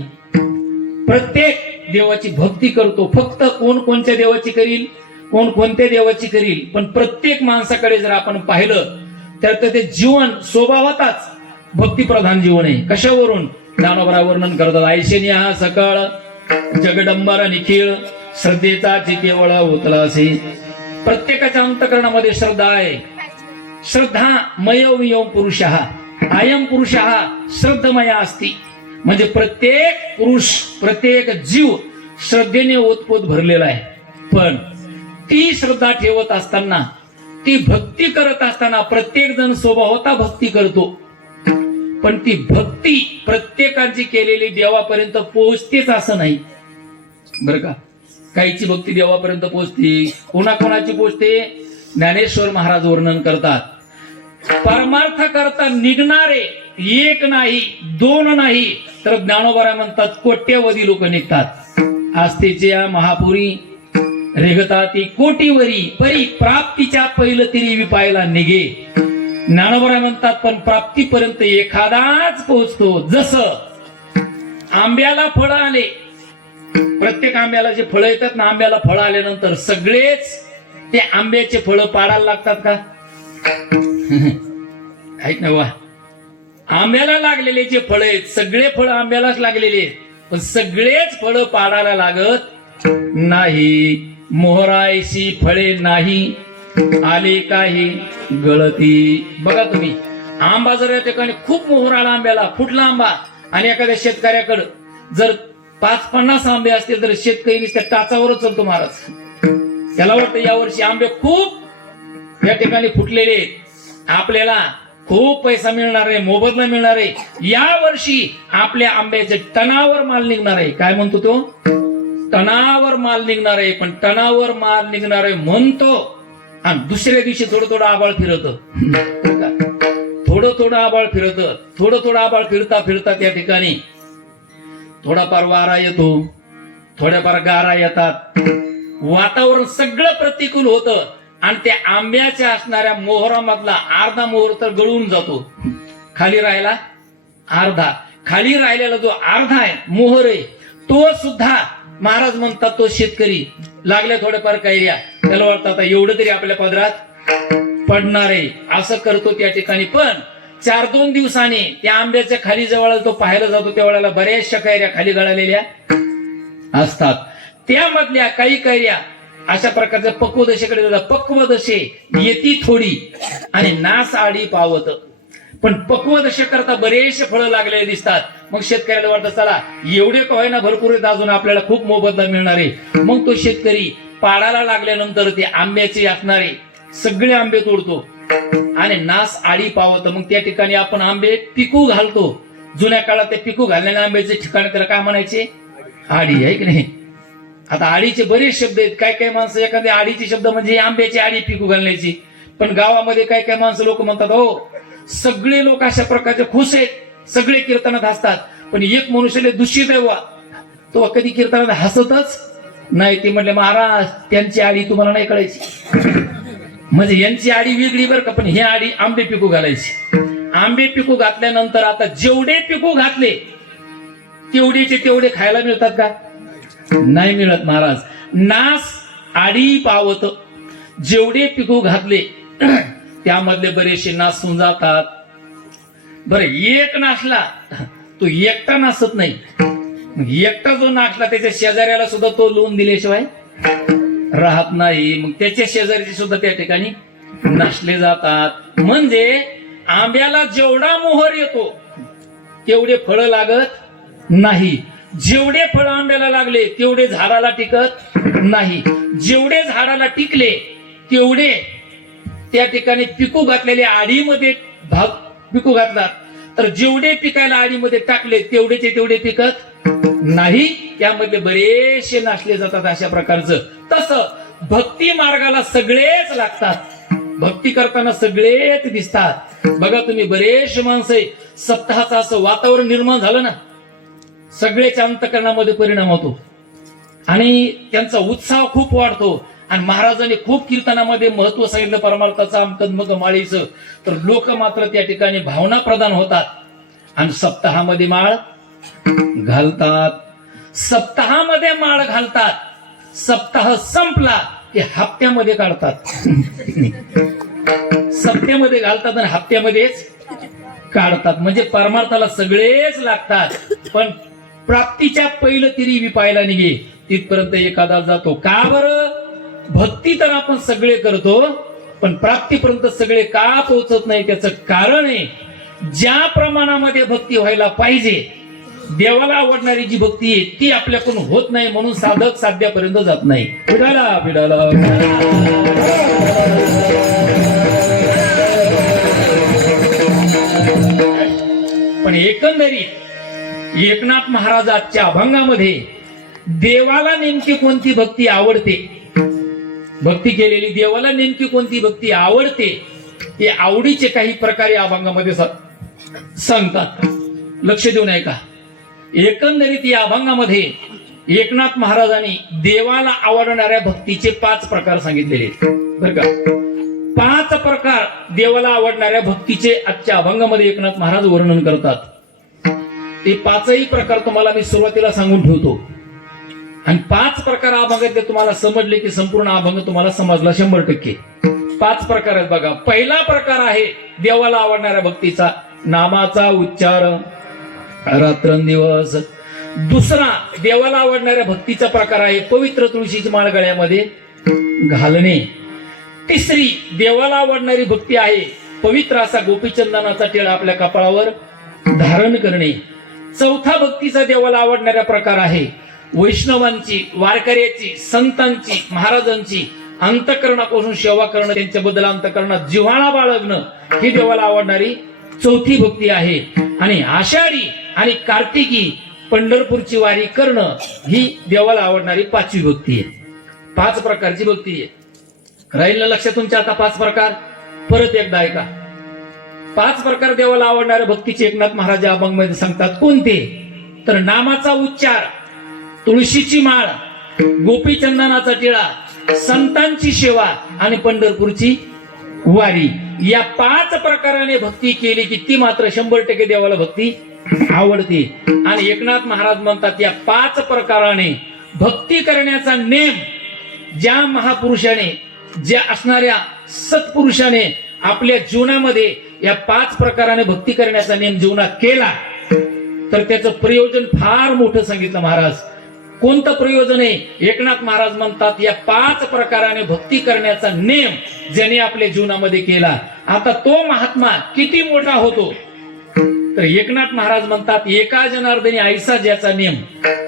प्रत्येक देवाची भक्ती करतो. फक्त कोण कोणत्या देवाची करील, कोण कोणत्या देवाची करील, पण प्रत्येक माणसाकडे जर आपण पाहिलं तर ते जीवन स्वभावातच भक्तिप्रधान जीवन आहे. कशावरून? ज्ञानोबा वर्णन करतात. ऐशेनी हा सकाळ जगडंबर निखिळ श्रद्धेचा जे केवळ ओतला असे. प्रत्येकाच्या अंतकरणामध्ये श्रद्धा आहे. श्रद्धा मयोवियो पुरुषः अयम पुरुषः श्रद्धमया असती. म्हणजे प्रत्येक पुरुष प्रत्येक जीव श्रद्धेने ओतपोत भरलेला आहे. पण ती श्रद्धा ठेवत असताना ती भक्ती करत असताना प्रत्येक जण स्वभावता भक्ती करतो. पण ती भक्ती प्रत्येकाची केलेली देवापर्यंत पोहोचतेच असं नाही बरं का. काहीची भक्ती देवापर्यंत पोहोचते, कोणाकोणाची पोहोचते. ज्ञानेश्वर महाराज वर्णन करतात, परमार्थ करता निघणारे एक नाही दोन नाही तर ज्ञानोबा म्हणतात कोट्यवधी लोक निघतात. आस्थेच्या महापुरी रेगता ती कोटीवरी परी प्राप्तीच्या पहिलं तरी विपायला निघे. ज्ञानोबा म्हणतात पण प्राप्तीपर्यंत एखादाच पोहोचतो. जसं आंब्याला फळ आले, प्रत्येक आंब्याला जे फळं येतात ना, आंब्याला फळं आल्यानंतर सगळेच ते आंब्याचे फळं पाडायला लागतात का? ऐक ना वा, आंब्याला लागलेले जे फळ आहेत सगळे फळ आंब्यालाच लागलेले आहेत, पण सगळेच फळ पाडायला लागत नाही. मोहरायशी फळे नाही आले काही गळती. बघा तुम्ही, आंबा जर या ठिकाणी खूप मोहर आला आंब्याला, फुटला आंबा, आणि एखाद्या शेतकऱ्याकडे जर 5-50 आंबे असतील तर शेतकरी त्या टाचावरच चालतो महाराज. त्याला वाटतं यावर्षी आंबे खूप या ठिकाणी फुटलेले आहेत, आपल्याला खूप पैसा मिळणार आहे, मोबदला मिळणार आहे, या वर्षी आपल्या आंब्याचे टनावर माल निघणार आहे. काय म्हणतो तो? टनावर माल निघणार आहे. पण टनावर माल निघणार आहे म्हणतो आणि दुसऱ्या दिवशी थोडं थोडं आबाळ फिरत, थोडं थोडं आबाळ फिरत, थोडं थोडं आबाळ फिरता फिरता त्या ठिकाणी थोडाफार वारा येतो, थोड्याफार गारा येतात, वातावरण सगळं प्रतिकूल होतं आणि त्या आंब्याच्या असणाऱ्या मोहरामधला अर्धा मोहर तर गळून जातो. खाली राहिला अर्धा, खाली राहिलेला जो अर्धा आहे मोहर आहे तो सुद्धा महाराज म्हणतात तो शेतकरी लागल्या थोड्याफार कैऱ्या, त्याला वाटतं आता एवढं तरी आपल्या पदरात पडणार आहे, असं करतो त्या ठिकाणी. पण 4-2 दिवसांनी त्या आंब्याच्या खाली जवळ तो पाहायला जातो त्यावेळेला बऱ्याचशा कैऱ्या खाली गळालेल्या असतात. त्यामधल्या काही कैऱ्या अशा प्रकारच्या पक्व दशेकडे जातात. पक्व दशे येती थोडी आणि नास आडी पावत. पण पक्व दशेकरता बरेचसे फळं लागलेले दिसतात. मग शेतकऱ्याला वाटतं चला एवढे काय ना भरपूर आहेत, अजून आपल्याला खूप मोबदला मिळणार आहे. मग तो शेतकरी पाडाला लागल्यानंतर ते आंब्याचे असणारे सगळे आंबे तोडतो आणि नास आडी पावत. मग त्या ठिकाणी आपण आंबे पिकू घालतो. जुन्या काळात ते पिकू घालण्याच्या आंब्याचे ठिकाणी त्याला काय म्हणायचे? आडी, आहे की नाही? आता आडीचे बरेच शब्द आहेत. काय काय माणसं एखाद्या आडीचे शब्द म्हणजे आंब्याची आडी पिकू घालण्याची. पण गावामध्ये काय काय माणसं लोक म्हणतात हो सगळे लोक अशा प्रकारचे खुश आहेत, सगळे कीर्तनात हसतात, पण एक मनुष्याला दूषित आहे वा, तो कधी कीर्तनात हसतच नाही. ते म्हटले महाराज त्यांची आडी तुम्हाला नाही कळायची, म्हणजे यांची आडी वेगळी बरं का, पण ही आडी आंबे पिकू घालायची. आंबे पिकू घातल्यानंतर आता जेवढे पिकू घातले तेवढेचे तेवढे खायला मिळतात का? नाही मिळत महाराज. नास आडी पावत. जेवढे पिकू घातले त्यामधले बरेचसे नासून जातात. बरं एक नासला तो एकटा नासत नाही, एकटा जो नासला त्याच्या शेजाऱ्याला सुद्धा तो लोन दिल्याशिवाय राहत नाही. मग त्याच्या शेजारीचे सुद्धा त्या ठिकाणी नासले जातात. म्हणजे आंब्याला जेवढा मोहर येतो तेवढे फळं लागत नाही. जेवढे फळ आंब्याला लागले तेवढे झाडाला टिकत नाही. जेवढे झाडाला टिकले तेवढे त्या ठिकाणी पिकू घातलेल्या आडीमध्ये भाग पिकू घातला, तर जेवढे पिकायला आडीमध्ये टाकले तेवढेचे तेवढे पिकत नाही. त्यामध्ये बरेचसे नासले जातात. अशा प्रकारचं तसं भक्ती मार्गाला सगळेच लागतात. भक्ती करताना सगळेच दिसतात. बघा तुम्ही बरेचसे माणसं सप्ताहाचं असं वातावरण निर्माण झालं ना, सगळ्याच्या अंतकरणामध्ये परिणाम होतो आणि त्यांचा उत्साह खूप वाढतो. आणि महाराजांनी खूप कीर्तनामध्ये महत्व सांगितलं परमार्थाचं आमकदमक माळीचं, तर लोक मात्र त्या ठिकाणी भावना प्रदान होतात आणि सप्ताहामध्ये माळ घालतात. सप्ताहामध्ये माळ घालतात. सप्ताह संपला की हप्त्यामध्ये काढतात. सप्त्यामध्ये घालतात आणि हप्त्यामध्येच काढतात. म्हणजे परमार्थाला सगळेच लागतात, पण प्राप्तीच्या पहिलं तिरी विपायला निघे. तिथपर्यंत एखादा जातो. का बरं? भक्ती तर आपण सगळे करतो, पण प्राप्तीपर्यंत सगळे का पोहोचत नाही? त्याचं कारण आहे, ज्या प्रमाणामध्ये भक्ती व्हायला पाहिजे, देवाला आवडणारी जी भक्ती आहे ती आपल्याकडून होत नाही, म्हणून साधक साध्यापर्यंत जात नाही. विडाला विडाला पण एकंदरीत एकनाथ महाराजांच्या अभंगामध्ये देवाला नेमकी कोणती भक्ती आवडते, भक्ती केलेली देवाला नेमकी कोणती भक्ती आवडते, हे आवडीचे काही प्रकार या अभंगामध्ये सांगतात. लक्ष देऊन ऐका. एकंदरीत या अभंगामध्ये एकनाथ महाराजांनी देवाला आवडणाऱ्या भक्तीचे 5 प्रकार सांगितलेले बरं का. 5 प्रकार देवाला आवडणाऱ्या भक्तीचे आजच्या अभंगामध्ये एकनाथ महाराज वर्णन करतात. ते 5ही प्रकार तुम्हाला मी सुरुवातीला सांगून ठेवतो, आणि 5 प्रकार अभंगातले तुम्हाला समजले की संपूर्ण अभंग तुम्हाला समजला 100%. 5 प्रकार आहेत बघा. पहिला प्रकार आहे देवाला आवडणाऱ्या भक्तीचा, नामाचा उच्चार रात्रंदिवस. दुसरा देवाला आवडणाऱ्या भक्तीचा प्रकार आहे पवित्र तुळशीची माळ गळ्यामध्ये घालणे. तिसरी देवाला आवडणारी भक्ती आहे पवित्र असा गोपीचंदनाचा टिळा आपल्या कपाळावर धारण करणे. चौथा भक्तीचा देवाला आवडणारा प्रकार आहे वैष्णवांची, वारकऱ्याची, संतांची, महाराजांची अंतःकरणापासून सेवा करणं, त्यांच्याबद्दल अंतःकरणात जिव्हाळा बाळगणं, ही देवाला आवडणारी चौथी भक्ती आहे. आणि आषाढी आणि कार्तिकी पंढरपूरची वारी करणं ही देवाला आवडणारी 5वी भक्ती आहे. 5 प्रकारची भक्ती आहे. राहील ना लक्षात तुमच्या आता 5 प्रकार? परत एकदा ऐका. 5 प्रकार देवाला आवडणाऱ्या भक्तीचे एकनाथ महाराज या अभंगामध्ये सांगतात. कोणते? तर नामाचा उच्चार, तुळशीची माळ, गोपीचंदनाचा टिळा, संतांची सेवा आणि पंढरपूरची वारी. या 5 प्रकाराने भक्ती केली की ती मात्र 100% देवाला भक्ती आवडते. आणि एकनाथ महाराज म्हणतात या 5 प्रकाराने भक्ती करण्याचा नेम ज्या महापुरुषाने, ज्या असणाऱ्या सत्पुरुषाने आपल्या जीवनामध्ये या 5 प्रकाराने भक्ती करण्याचा नेम जीवनात केला तर त्याचं प्रयोजन फार मोठं सांगितलं महाराज. कोणतं प्रयोजन आहे? एकनाथ महाराज म्हणतात या 5 प्रकाराने भक्ती करण्याचा नेम ज्याने आपल्या जीवनामध्ये केला, आता तो महात्मा किती मोठा होतो? तर एकनाथ महाराज म्हणतात एका जनार्दनी ऐसा ज्याचा नेम.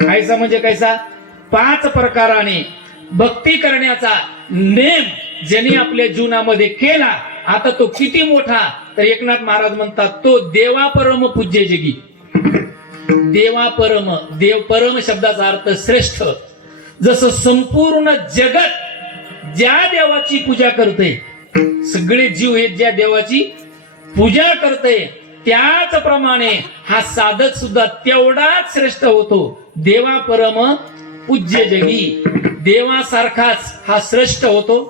ऐसा म्हणजे कैसा? 5 प्रकाराने भक्ती करण्याचा नेम ज्याने आपल्या जीवनामध्ये केला, आता तो किती मोठा? तर एकनाथ महाराज म्हणतात तो देवा परम पूज्य जगी. देवा परम, देव परम शब्दाचा अर्थ श्रेष्ठ. जसं संपूर्ण जगत ज्या देवाची पूजा करते, सगळे जीव हे ज्या देवाची पूजा करते, त्याचप्रमाणे हा साधक सुद्धा तेवढाच श्रेष्ठ होतो. देवा परम पूज्य जगी, देवासारखाच हा श्रेष्ठ होतो.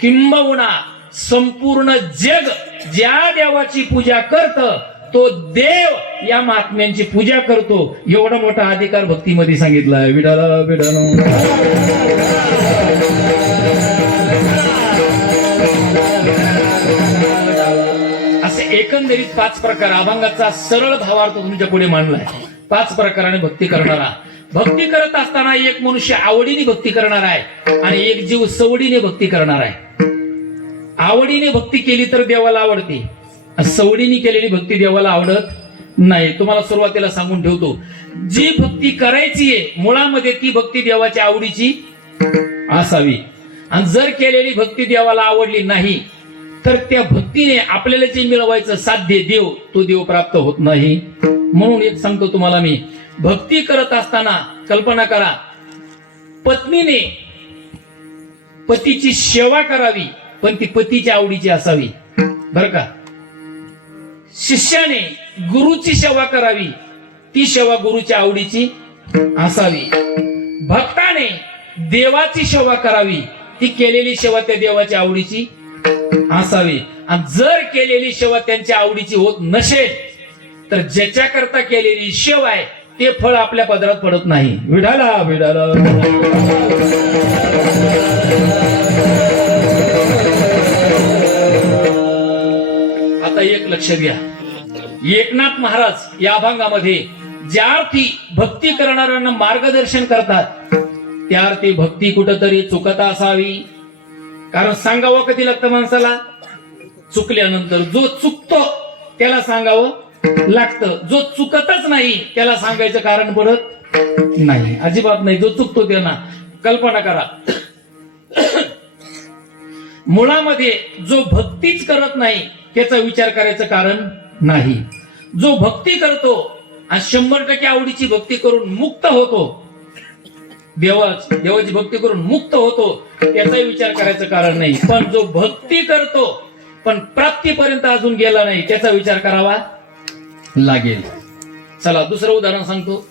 किंबहुना संपूर्ण जग ज्या देवाची पूजा करतं तो देव या महात्म्यांची पूजा करतो. एवढा मोठा अधिकार भक्तीमध्ये सांगितला आहे. विडाला विडाला असे एकंदरीत 5 प्रकार अभंगाचा सरळ भावार्थ तुमच्या पुढे मांडलाय. 5 प्रकाराने भक्ती करणारा. भक्ती करत असताना एक मनुष्य आवडीने भक्ती करणार आहे आणि एक जीव सवडीने भक्ती करणार आहे. आवडीने भक्ती केली तर देवाला आवडते, सवडीने केलेली भक्ती देवाला आवडत नाही. तुम्हाला सुरुवातीला सांगून ठेवतो, जी भक्ती करायची आहे मुळामध्ये ती भक्ती देवाच्या आवडीची असावी. आणि जर केलेली भक्ती देवाला आवडली नाही तर त्या भक्तीने आपल्याला जे मिळवायचं साध्य देव, तो देव प्राप्त होत नाही. म्हणून एक सांगतो तुम्हाला मी, भक्ती करत असताना कल्पना करा, पत्नीने पतीची सेवा करावी पण ती पतीच्या आवडीची असावी बर का. शिष्याने गुरुची सेवा करावी, ती सेवा गुरुच्या आवडीची असावी. भक्ताने देवाची सेवा करावी, ती केलेली सेवा त्या देवाच्या आवडीची असावी. आणि जर केलेली सेवा त्यांच्या आवडीची होत नसेल तर ज्याच्याकरता केलेली सेवा आहे ते फळ आपल्या पदरात पडत नाही. विडाला विडाला आता एक लक्ष द्या, एकनाथ महाराज या अभंगामध्ये ज्या अर्थी भक्ती करणाऱ्यांना मार्गदर्शन करतात त्याअर्थी भक्ती कुठंतरी चुकत असावी. कारण सांगावं कधी लागतं माणसाला? चुकल्यानंतर. जो चुकतो त्याला सांगावं लागतं, जो चुकतच नाही त्याला सांगायचं कारण पडत नाही, अजिबात नाही. जो चुकतो त्यांना कल्पना करा, मुळामध्ये जो भक्तीच करत नाही त्याचा विचार करायचं कारण नाही. जो भक्ती करतो आणि 100% आवडीची भक्ती करून मुक्त होतो, देवाची भक्ती करून मुक्त होतो, त्याचा विचार करायचं कारण नाही. पण जो भक्ती करतो पण प्राप्तीपर्यंत अजून गेला नाही त्याचा विचार करावा लागेल. चला दुसरं उदाहरण सांगतो.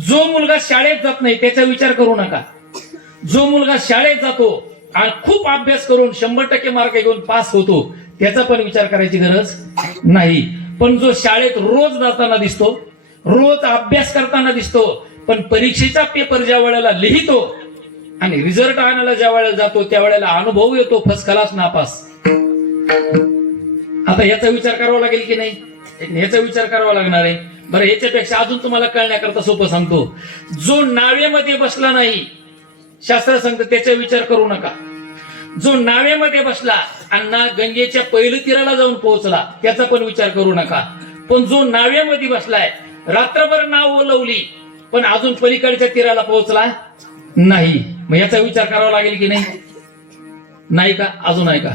जो मुलगा शाळेत जात नाही त्याचा विचार करू नका. जो मुलगा शाळेत जातो आणि खूप अभ्यास करून 100% मार्क घेऊन पास होतो त्याचा पण विचार करायची गरज नाही. पण जो शाळेत रोज जाताना दिसतो, रोज अभ्यास करताना दिसतो, पण परीक्षेचा पेपर ज्या वेळेला लिहितो आणि रिझल्ट आणायला ज्या वेळेला जातो त्या वेळेला अनुभव येतो फर्स्ट क्लास नापास. आता याचा विचार करावा लागेल की नाही? याचा विचार करावा लागणार आहे. बरं, याच्यापेक्षा अजून तुम्हाला कळण्याकरता सोपं सांगतो. जो नावेमध्ये बसला नाही, शास्त्र सांगतं त्याचा विचार करू नका. जो नावेमध्ये बसला आणि ना गंगेच्या पहिल्या तीराला जाऊन पोहोचला त्याचा पण विचार करू नका. पण जो नावेमध्ये बसलाय, रात्रभर नाव ओलवली पण अजून पलीकडच्या तीराला पोहोचला नाही, मग याचा विचार करावा लागेल की नाही? नाही का? अजून आहे का?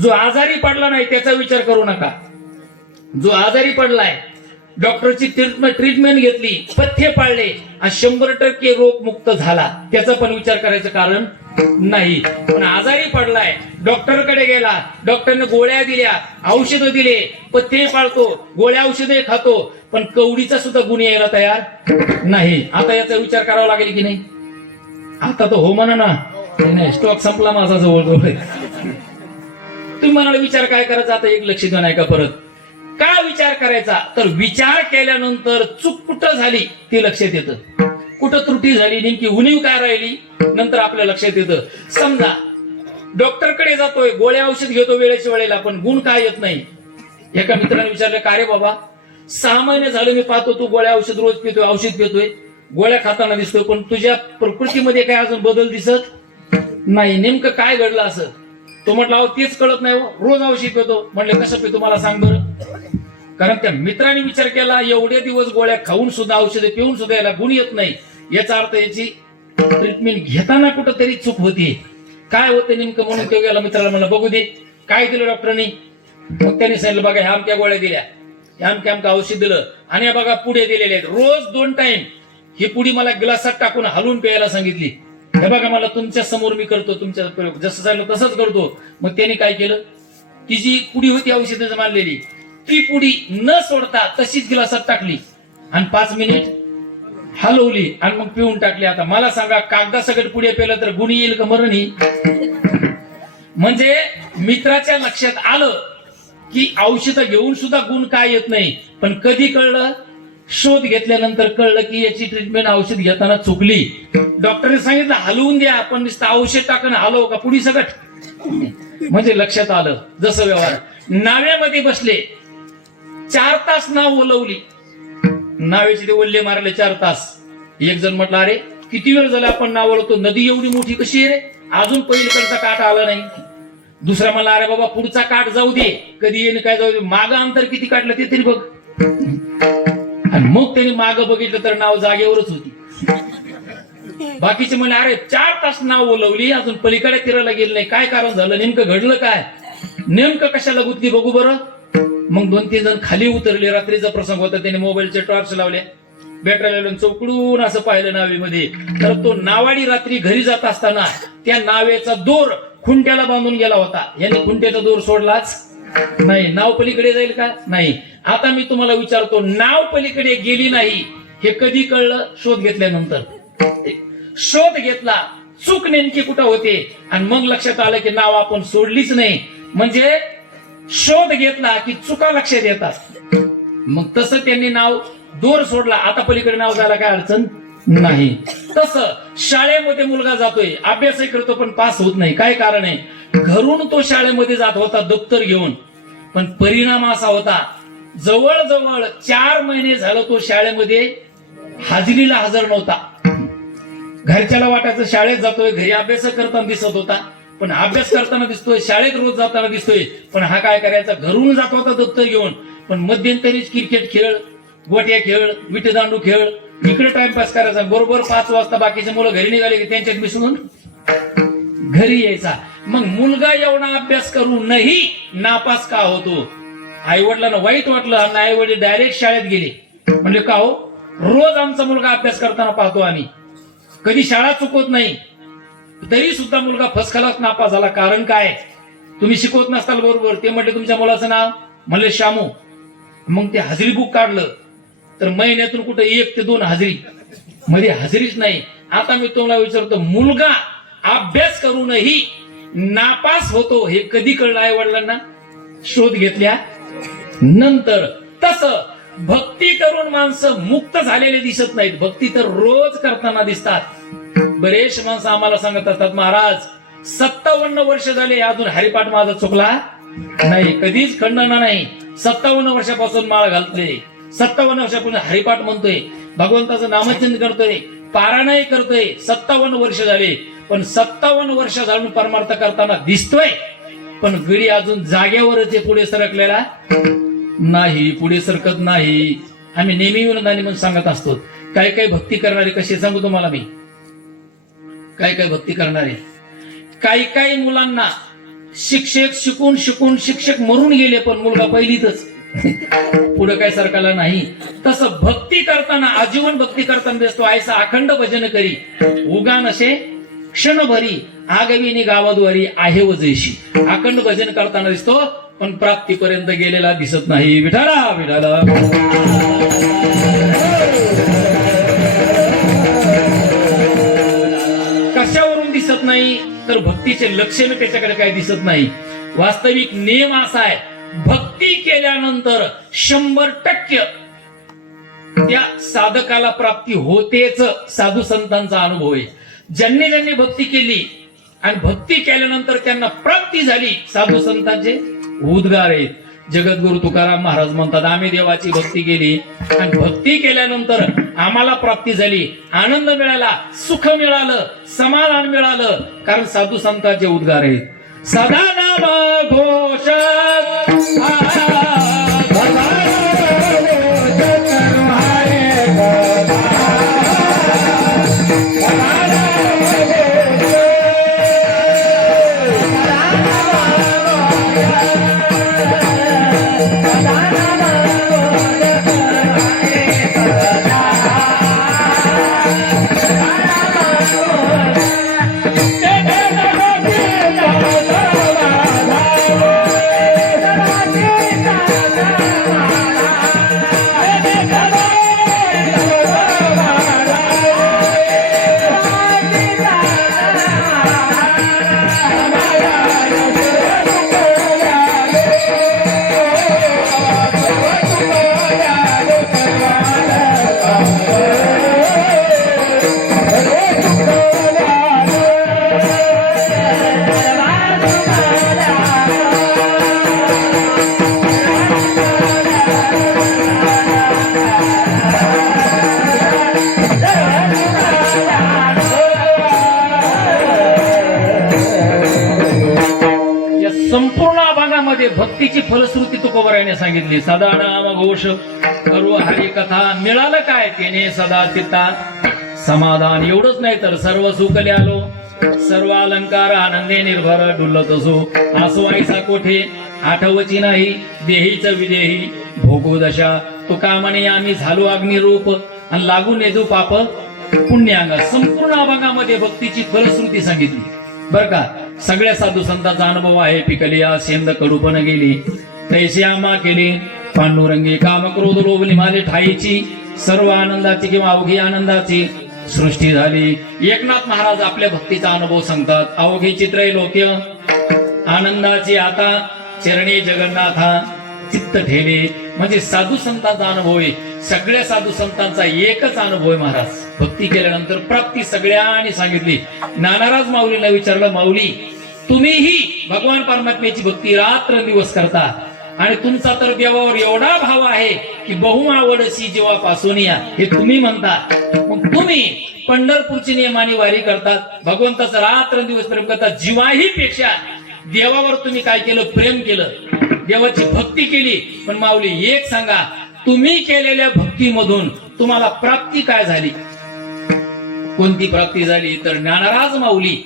जो आजारी पडला नाही त्याचा विचार करू नका. जो आजारी पडलाय, डॉक्टरची ट्रीटमेंट घेतली, पथ्य पाळले आणि 100% रोग मुक्त झाला त्याचा पण विचार करायचं कारण नाही. पण आजारी पडलाय, डॉक्टरकडे गेला, डॉक्टरने गोळ्या दिल्या, औषधं दिले, पथ्य पाळतो, गोळ्या औषधे खातो, पण कवडीचा सुद्धा गुण यायला तयार नाही. आता याचा विचार करावा लागेल की नाही? आता तो हो म्हणा ना. नाही, स्टॉक संपला माझा जवळ. तुम्ही म्हणाल विचार काय करायचा? आता एक लक्ष द्या नाही का परत. का विचार करायचा? तर विचार केल्यानंतर चूक कुठं झाली ते लक्षात येतं. कुठं त्रुटी झाली, नेमकी उणीव काय राहिली, नंतर आपल्या लक्षात येतं. समजा डॉक्टरकडे जातोय, गोळ्या औषध घेतो वेळेच्या वेळेला, पण गुण काय येत नाही. एका मित्राने विचारलं, का रे बाबा 6 महिने झाले मी पाहतो तू गोळ्या औषध रोज पितोय, औषध पितोय, गोळ्या खाताना दिसतोय, पण तुझ्या प्रकृतीमध्ये काय अजून बदल दिसत नाही, नेमकं काय घडलं असं? तो म्हटलं अहो तेच कळत नाही, रोज औषध पितो. म्हटलं कसं पितो मला सांग बरं. कारण त्या मित्राने विचार केला, एवढे दिवस गोळ्या खाऊन सुद्धा औषधे पिऊन सुद्धा याला गुण येत नाही, याचा अर्थ याची ट्रीटमेंट घेताना कुठंतरी चूक होती. काय होतं नेमकं? म्हणून तो गेला मित्राला, म्हणलं बघू दे काय दिलं डॉक्टरनी. मग त्यांनी सांगितलं बघा ह्या अमक्या गोळ्या दिल्या, अमक्या औषध दिलं, आणि या बघा पुढे दिलेले आहेत, रोज 2 टाइम ही पुडी मला ग्लासात टाकून हलवून प्यायला सांगितली. हे बघा मला तुमच्या समोर मी करतो, तुमच्या जसं सांगितलं तसंच करतो. मग त्यांनी काय केलं, ती जी पुडी होती औषधाची मानलेली ती पुडी न सोडता तशीच ग्लासात टाकली आणि 5 मिनिट हलवली आणि मग पिऊन टाकली. आता मला सांगा कागदासकट पुढे पेलं तर गुण येईल का मरण येईल? म्हणजे मित्राच्या लक्षात आलं की औषधं घेऊन सुद्धा गुण काय येत नाही. पण कधी कळलं? शोध घेतल्यानंतर कळलं की याची ट्रीटमेंट औषध घेताना चुकली. डॉक्टरने सांगितलं हलवून द्या, पण नुसतं औषध टाकणं हलव का पुढी सकट. म्हणजे लक्षात आलं. जसं व्यवहार नाव्यामध्ये बसले, 4 तास नाव ओलवली, नावेचे ते ओल्ले मारले 4 तास. एक जण म्हटलं अरे किती वेळ झाला आपण नाव ओळखतो, नदी एवढी मोठी कशी आहे रे, अजून पहिलीकडचा काठ आला नाही. दुसरा म्हणला अरे बाबा पुढचा काठ जाऊ दे, कधी येणे काय जाऊ दे, मागं अंतर किती काढलं ते तरी बघ. आणि मग त्यांनी मागं बघितलं तर नाव जागेवरच होती. बाकीचे म्हणले अरे 4 तास नाव ओलवली अजून पलीकडे तीराला गेलं नाही, काय कारण झालं, नेमकं घडलं काय, नेमकं कशाला गुंतली बघू बरं. मग 2-3 जण खाली उतरले, रात्रीचा प्रसंग होता, त्याने मोबाईलचे टॉर्च लावले, बॅटरी लावून चौकडून असं पाहिलं नावेमध्ये, तर तो नावाडी रात्री घरी जात असताना त्या नावेचा दोर खुंट्याला बांधून गेला होता. यांनी खुंट्याचा दोर सोडलाच नाही. नाव पलीकडे जाईल का? नाही. आता मी तुम्हाला विचारतो, नाव पलीकडे गेली नाही हे कधी कळलं? शोध घेतल्यानंतर. शोध घेतला, चूक नेमकी कुठं होते, आणि मग लक्षात आलं की नाव आपण सोडलीच नाही. म्हणजे शोध घेतला की चुका लक्षात येतात. मग तसं त्यांनी नाव दोर सोडला, आता पलीकडे नाव जायला काय अडचण नाही. तसं शाळेमध्ये मुलगा जातोय, अभ्यासही करतो पण पास होत नाही, काय कारण आहे? घरून तो शाळेमध्ये जात होता दप्तर घेऊन, पण परिणाम असा होता जवळजवळ 4 महिने झालं तो शाळेमध्ये हाजरीला हजर नव्हता. घरच्याला वाटायचं शाळेत जातोय, घरी अभ्यास करताना दिसत होता, पण अभ्यास करताना दिसतोय, शाळेत रोज जाताना दिसतोय, पण हा काय करायचा, घरून जात होता दप्तर घेऊन, पण मध्यंतरीच क्रिकेट खेळ, गोट्या खेळ, विटीदांडू खेळ, इकडे टाइमपास करायचा. बरोबर 5 वाजता बाकीचे मुलं घरी निघाले की त्यांच्यात मिसळून घरी यायचा. मग मुलगा एवढा अभ्यास करूनही नापास का होतो? आई वडिलांना वाईट वाटलं आणि आई वडील डायरेक्ट शाळेत गेले. म्हणजे का हो, रोज आमचा मुलगा अभ्यास करताना पाहतो आम्ही, कधी शाळा चुकवत नाही, तरी सुद्धा मुलगा फर्स्ट क्लास नापास झाला. कारण काय? तुम्ही शिकवत नसताल बरोबर. ते म्हटले तुमच्या मुलाचं नाव, म्हणले शामू. मग ते हजेरी बुक काढलं तर महिन्यातून कुठे 1 ते 2 हजेरी, मध्ये हजेरीच नाही. आता मी तुम्हाला विचारतो, मुलगा अभ्यास करूनही नापास होतो हे कधी कळलं आई वडिलांना? शोध घेतल्या नंतर. तसं भक्ती करून माणसं मुक्त झालेले दिसत नाहीत, भक्ती तर रोज करताना दिसतात. बरेच माणसं आम्हाला सांगत असतात, महाराज 57 वर्ष झाले अजून हरिपाठ माझा चुकला नाही, कधीच खंडना नाही. 57 वर्षापासून माळ घालतोय, 57 वर्षापासून हरिपाठ म्हणतोय, भगवंताचं नामचिंतन करतोय, पारायणही करतोय, 57 वर्ष झाले. पण 57 वर्ष झालं परमार्थ करताना दिसतोय, पण गडी अजून जागेवरच पुढे सरकलेला नाही, पुढे सरकत नाही. आम्ही नेहमी विनोदाने म्हणून सांगत असतो, काय काय भक्ती करणारे कसे सांगू तुम्हाला मी, काय काय भक्ती करणारे. काही काही मुलांना शिक्षक शिकून शिकून शिक्षक मरून गेले, पण मुलगा पहिलीतच पुढे काय सरकारला नाही. तसं भक्ती करताना, आजीवन भक्ती करताना दिसतो, आयसा अखंड भजन करी उगा नशे क्षणभरी आगविनी गावाद्वारी आहे व जैशी. अखंड भजन करताना दिसतो, पण प्राप्तीपर्यंत गेलेला दिसत नाही. विठाला विठाला. कशावरून दिसत नाही तर भक्तीचे लक्षण त्याच्याकडे काही दिसत नाही. वास्तविक नियम असा आहे, भक्ती केल्यानंतर 100% त्या साधकाला प्राप्ती होतेच. साधू संतांचा अनुभव आहे. ज्यांनी ज्यांनी भक्ती केली आणि भक्ती केल्यानंतर त्यांना प्राप्ती झाली, साधू संतांचे उद्गार आहेत. जगद्गुरु तुकाराम महाराज म्हणतात, आम्ही देवाची भक्ती केली आणि भक्ती केल्यानंतर आम्हाला प्राप्ती झाली, आनंद मिळाला, सुख मिळालं, समाधान मिळालं. कारण साधू संतांचे उद्गार आहेत. सदा नाम घोष भक्तीची फलश्रुती तुकोबरायाने सांगितली. सदा नाम घोष करू हरी कथा, मिळालं काय त्याने सदा चित्ता समाधान. एवढंच नाही तर सर्व सुखले आलो, सर्व अलंकार आनंदे निर्भर डुलत असो. आसो आईसा कोठे आठवची नाही, देहीच विदेही भोगो दशा. तो कामने आम्ही झालो अग्निरूप आणि लागून येजो पाप पुण्याअंग. संपूर्ण अभंगामध्ये भक्तीची फलश्रुती सांगितली बर का. सगळ्या साधू संतांचा अनुभव आहे. पिकली सेंद कडूपण गेली, तैसे आमा केली पांडुरंगी. काम क्रोध लोभली माझे ठाईची, सर्व आनंदाची किंवा अवघी आनंदाची सृष्टी झाली. एकनाथ महाराज आपल्या भक्तीचा अनुभव सांगतात. अवघी चित्र लोक्य आनंदाची आता चरणी जगन्नाथा चित्त ठेले. म्हणजे साधू संतांचा अनुभव आहे. सगळ्या साधू संतांचा एकच अनुभव आहे महाराज. भक्ती केल्यानंतर प्राप्ती सगळ्यांनी सांगितली. नानाराज माऊलीला विचारलं, माऊली तुम्हीही भगवान परमात्म्याची भक्ती रात्र दिवस करता आणि तुमचा तर देवावर एवढा भाव आहे की बहु आवडसी जीवापासून या, हे तुम्ही म्हणता. मग तुम्ही पंढरपूरची नियमाने वारी करतात, भगवंताचं रात्र दिवस प्रेम करतात. जीवाही पेक्षा देवावर तुम्ही काय केलं? प्रेम केलं, देवाची भक्ती केली. पण माऊली एक सांगा, तुम्ही केलेल्या भक्तीमधून तुम्हाला प्राप्ती काय झाली? कोणती प्राप्ती झाली? तर ज्ञानराज माऊली,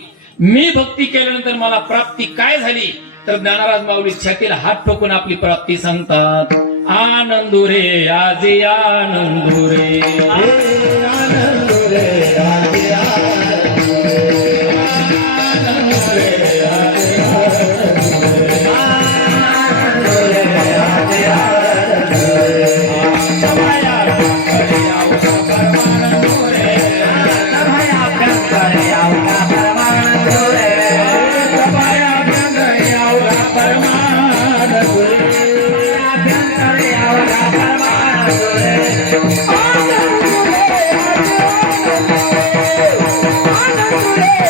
मी भक्ती केल्यानंतर मला प्राप्ती काय झाली? तर ज्ञानराज माऊली छातीला हात ठोकून आपली प्राप्ती सांगतात. आनंदुरे आजी आनंदुरे, आनंदुरे आजी आनंदुरे, आनंदुरे आजी आनंदुरे, आनंदुरे आजी आनंदुरे. सभाया परमानंदुरे, सभाया परमानंदुरे, सभाया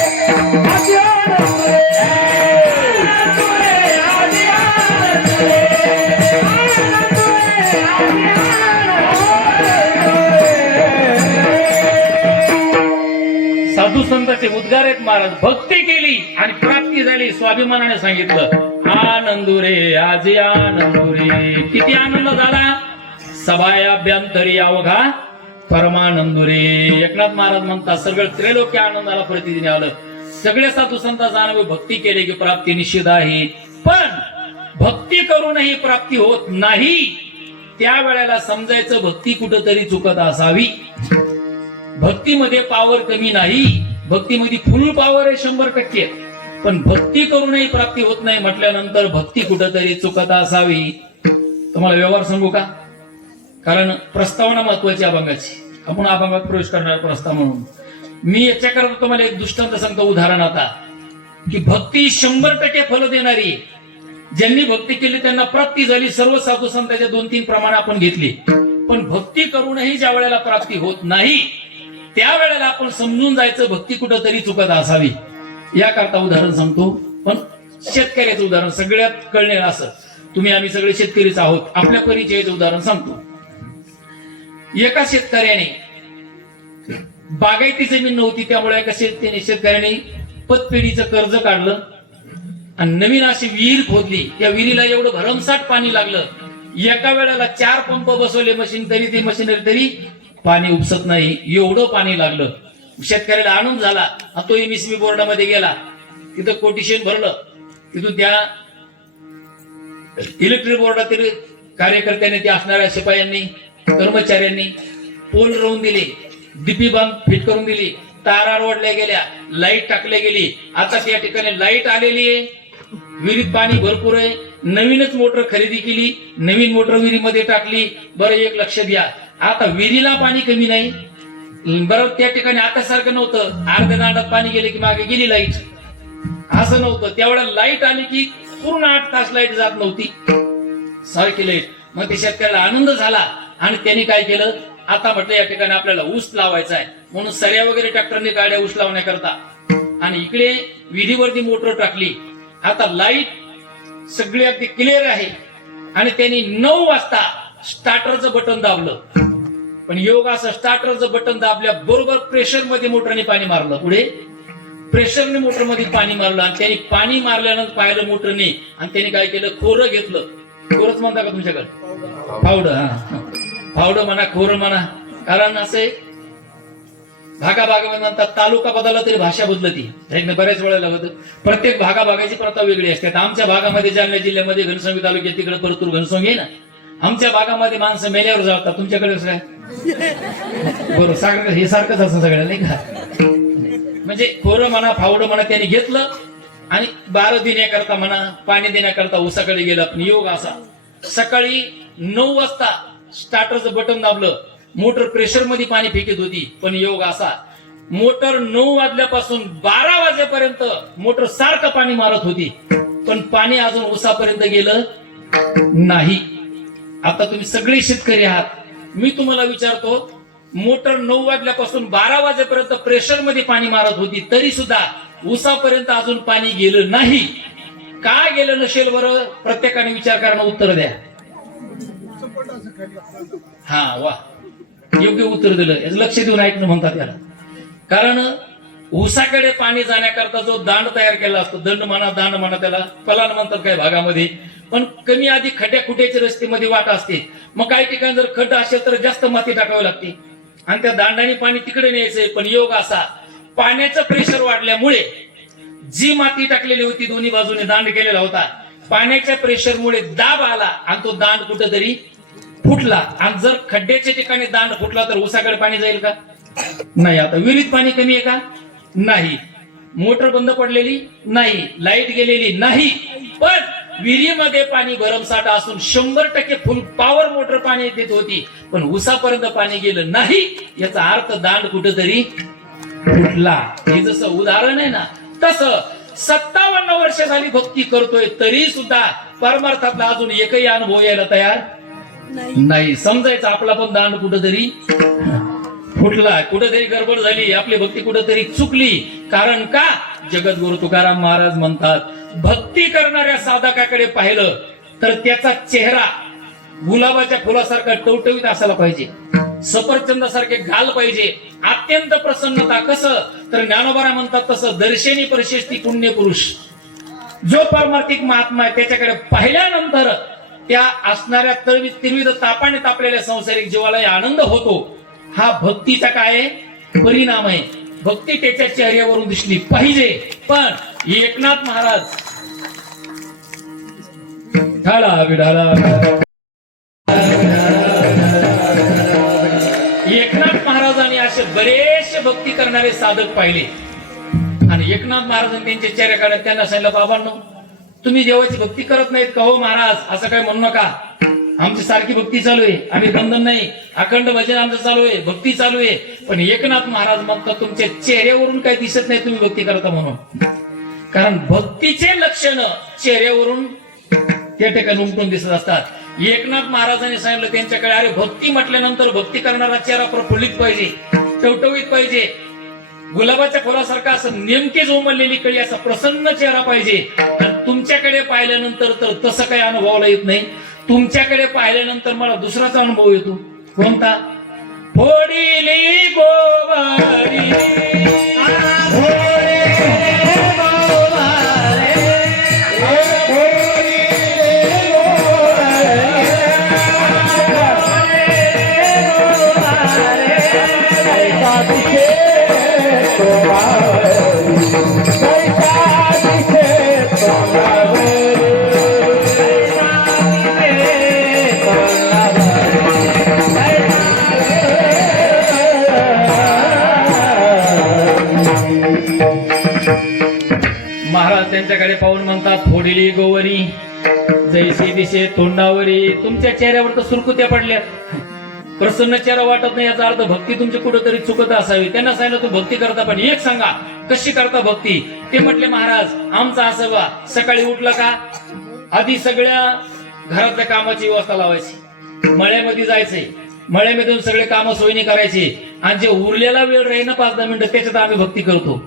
साधू संतांचे उद्गार आहेत महाराज. भक्ती केली आणि प्राप्ती झाली, स्वाभिमानाने सांगितलं आनंदुरे आजी आनंदुरे. किती आनंद झाला? सभायाभ्यंतरी अवघा परमानंदुरे. एकनाथ महाराज म्हणतात सगळं त्रैलोक्य आनंदाला प्रतिदिन आलं. सगळे साधू संतांचा अनुभव भक्ती केले की प्राप्ती निश्चित आहे. पण भक्ती करूनही प्राप्ती होत नाही, त्यावेळेला समजायचं भक्ती कुठंतरी चुकत असावी. भक्तीमध्ये पावर कमी नाही, भक्तीमध्ये फुल पावर आहे 100%. पण भक्ती करूनही प्राप्ती होत नाही म्हटल्यानंतर भक्ती कुठंतरी चुकत असावी. तुम्हाला व्यवहार सांगू का? कारण प्रस्तावना महत्वाची अभंगाची, आपण अभंगात प्रवेश करणार प्रस्ताव म्हणून. मी याच्याकरता तुम्हाला एक दृष्टांत सांगतो, उदाहरण आता, की भक्ती 100% फल देणारी. ज्यांनी भक्ती केली त्यांना प्राप्ती झाली. सर्व साधू संतांच्या 2-3 प्रमाण आपण घेतली. पण भक्ती करूनही ज्या वेळेला प्राप्ती होत नाही, त्यावेळेला आपण समजून जायचं भक्ती कुठंतरी चुकत असावी. याकरता उदाहरण सांगतो, पण शेतकऱ्याचं उदाहरण सगळ्यात कळणे असं. तुम्ही आम्ही सगळे शेतकरीच आहोत, आपल्या परिचयाचं उदाहरण सांगतो. एका शेतकऱ्याने बागायती जमीन नव्हती, त्यामुळे एका शेतकऱ्याने पतपेढीचं कर्ज काढलं आणि नवीन अशी विहीर खोदली. त्या विहिरीला एवढं भरमसाठ पाणी लागलं. एका वेळेला 4 पंप बसवले मशीन, तरी ती मशीनरी तरी पाणी उपसत नाही, एवढं पाणी लागलं. शेतकऱ्याला आनंद झाला. तो एमएसबी बोर्डामध्ये गेला, तिथं कोटेशन भरलं. तिथून त्या इलेक्ट्रिक बोर्डातील कार्यकर्त्यांनी, त्या असणाऱ्या शिपायांनी, कर्मचाऱ्यांनी पोल रवून दिले, डीपी बांध फिट करून दिली, तारा ओढल्या गेल्या, लाईट टाकल्या गेली. आता त्या ठिकाणी लाईट आलेली आहे, विहिरीत पाणी भरपूर आहे. नवीनच मोटर खरेदी केली, नवीन मोटर विहिरीमध्ये टाकली. बरं, एक लक्ष द्या, आता विहिरीला पाणी कमी नाही. बरं, त्या ठिकाणी आता सारखं नव्हतं, अर्ध्या दांडात पाणी गेले की मागे गेली लाईट, असं नव्हतं. त्यावेळेला लाईट आली की पूर्ण 8 तास लाईट जात नव्हती, सारखी लाईट. मग ते शेतकऱ्याला आनंद झाला आणि त्यांनी काय केलं, आता म्हटलं या ठिकाणी आपल्याला ऊस लावायचा आहे, म्हणून सऱ्या वगैरे ट्रॅक्टरने गाड्या ऊस लावण्याकरता. आणि इकडे विहिरीवरती मोटर टाकली. आता लाईट सगळी अगदी क्लिअर आहे. आणि त्यांनी 9 वाजता स्टार्टरचं बटन दाबलं. पण योग असं, स्टार्टरचं बटन दाबल्या बरोबर प्रेशर मध्ये मोटरने पाणी मारलं. पुढे प्रेशरने मोटरमध्ये पाणी मारलं आणि त्यांनी पाणी मारल्यानंतर पाहिलं मोटरने, आणि त्यांनी काय केलं, खोरं घेतलं. खोरच म्हणता का तुमच्याकडे? फावडं. हा, फावडं म्हणा, खोरं म्हणा. कारण असे भागाभागामध्ये म्हणतात, तालुका बदलला तरी भाषा बदलती. बऱ्याच वेळेला होतं. प्रत्येक भागाभागाची प्रथा वेगळी असते. आमच्या भागामध्ये, जालना जिल्ह्यामध्ये घनसंगी तालुक्यात तिकडे परतूर घनसंगी आहे ना, आमच्या भागामध्ये माणसं मेल्यावर जातात. तुमच्याकडे काय? बरोबर, सारखं हे सारखंच असं सगळं नाही का? म्हणजे खोरं म्हणा, फावडं म्हणा, त्यांनी घेतलं आणि 12 देण्याकरता म्हणा, पाणी देण्याकरता ऊसाकडे गेला. पण योग असा, सकाळी 9 वाजता स्टार्टरचं बटन दाबलं, मोटर प्रेशर मध्ये पाणी फेकत होती. पण योग असा, मोटर 9 वाजल्यापासून 12 वाजेपर्यंत मोटर सारखं पाणी मारत होती, पण पाणी अजून ऊसापर्यंत गेलं नाही. आता तुम्ही सगळे शेतकरी आहात, मी तुम्हाला विचारतो, मोटर 9 वाजल्यापासून 12 वाजेपर्यंत प्रेशर मध्ये पाणी मारत होती, तरी सुद्धा ऊसापर्यंत अजून पाणी गेलं नाही. का गेलं नसेल बरं? प्रत्येकाने विचार करणं, उत्तर द्या. हा वा, योग्य उत्तर दिलं. याचं लक्ष देऊन ऐकणं म्हणतात त्याला. कारण ऊसाकडे पाणी जाण्याकरता जो दांड तयार केला असतो, दंड म्हणा दांड म्हणा, त्याला पलान म्हणतात काही भागामध्ये, पण कमी अधिक खड्ड्या खुट्याच्या रस्त्यामध्ये वाट असते. मग काही ठिकाणी जर खड्डा असेल तर जास्त माती टाकावी लागते आणि त्या दांडाने पाणी तिकडे न्यायचंय. पण योग असा, पाण्याचं प्रेशर वाढल्यामुळे जी माती टाकलेली होती दोन्ही बाजूने दांड केलेला होता, पाण्याच्या प्रेशरमुळे दाब आला आणि तो दांड कुठेतरी फुटला. आणि जर खड्ड्याच्या ठिकाणी दांड फुटला तर ऊसाकडे पाणी जाईल का? नाही. आता विहिरीत पाणी कमी आहे का? नाही. मोटर बंद पडलेली नाही, लाईट गेलेली नाही, पण विहिरीमध्ये पाणी भरमसाठा असून 100% फुल पॉवर मोटर पाणी देत होती, पण ऊसापर्यंत पाणी गेलं नाही. याचा अर्थ दांड कुठेतरी फुटला. हे जसं उदाहरण आहे ना, तसं 57 वर्ष झाली भक्ती करतोय तरी सुद्धा परमार्थातला अजून एकही अनुभव यायला तयार नाही. समजायचं आपला पण दांड कुठेतरी फुटला, कुठेतरी गडबड झाली, आपली भक्ती कुठेतरी चुकली. कारण का? जगद्गुरु तुकाराम महाराज म्हणतात, भक्ती करणाऱ्या साधकाकडे पाहिलं तर त्याचा चेहरा गुलाबाच्या फुलासारखा टवटवीत असायला पाहिजे, सफरचंदासारखे घाल पाहिजे, अत्यंत प्रसन्नता. कसं तर ज्ञानोबा म्हणतात तसं, दर्शनी परिशेष्टी पुण्य पुरुष. जो पारमार्थिक महात्मा आहे त्याच्याकडे पाहिल्यानंतर त्या असणाऱ्या त्रिविध तापाने तापलेल्या संसारिक जीवाला आनंद होतो. हा भक्तीचा काय परिणाम आहे. भक्ती त्याच्या चेहऱ्यावरून दिसली पाहिजे. पण एकनाथ महाराज एकनाथ महाराजांनी असे बरेचसे भक्ती करणारे साधक पाहिले आणि एकनाथ महाराजांनी त्यांच्या चेहऱ्याकडे त्यांना सांगितलं, बाबांनो तुम्ही देवाची भक्ती करत नाहीत का? हो महाराज, असं काय म्हणू नका, आमची सारखी भक्ती चालू आहे, आम्ही बंधन नाही, अखंड भजन आमचं चालू आहे, भक्ती चालू आहे. पण एकनाथ महाराज म्हणतात तुमच्या चेहऱ्यावरून काही दिसत नाही तुम्ही भक्ती करता म्हणून. कारण भक्तीचे लक्षण चेहऱ्यावरून त्या ठिकाणी उमटून दिसत असतात. एकनाथ महाराजांनी सांगितलं त्यांच्याकडे, अरे भक्ती म्हटल्यानंतर भक्ती करणारा चेहरा प्रफुल्लित पाहिजे, टवटवीत पाहिजे, गुलाबाच्या फुलासारखा असं नेमकीच उमललेली कळी असा प्रसन्न चेहरा पाहिजे. आणि तुमच्याकडे पाहिल्यानंतर तर तसं काही अनुभवाला येत नाही. तुमच्याकडे पाहिल्यानंतर मला दुसराचा अनुभव येतो. कोणता? फोडिली गोवारी महाराज त्यांच्याकडे पाहून म्हणतात, फोडिली गोवरी जैसी दिशे तोंडावरी. तुमच्या चेहऱ्यावर तर सुरकुत्या पडल्या, प्रसन्न चेहरा वाटत नाही. याचा अर्थ भक्ती तुमची कुठेतरी चुकत असावी. त्यांना सांगितलं तू भक्ती करता, पण एक सांगा कशी करता भक्ती? ते म्हटले, महाराज आमचं असं बा, सकाळी उठलं का आधी सगळ्या घरातल्या कामाची व्यवस्था लावायची, मळ्यामध्ये जायचंय, मळ्यामधून सगळे कामं सोयीने करायची आणि जे उरलेला वेळ राहील ना 5-10 मिनिटं त्याच्यात आम्ही भक्ती करतो.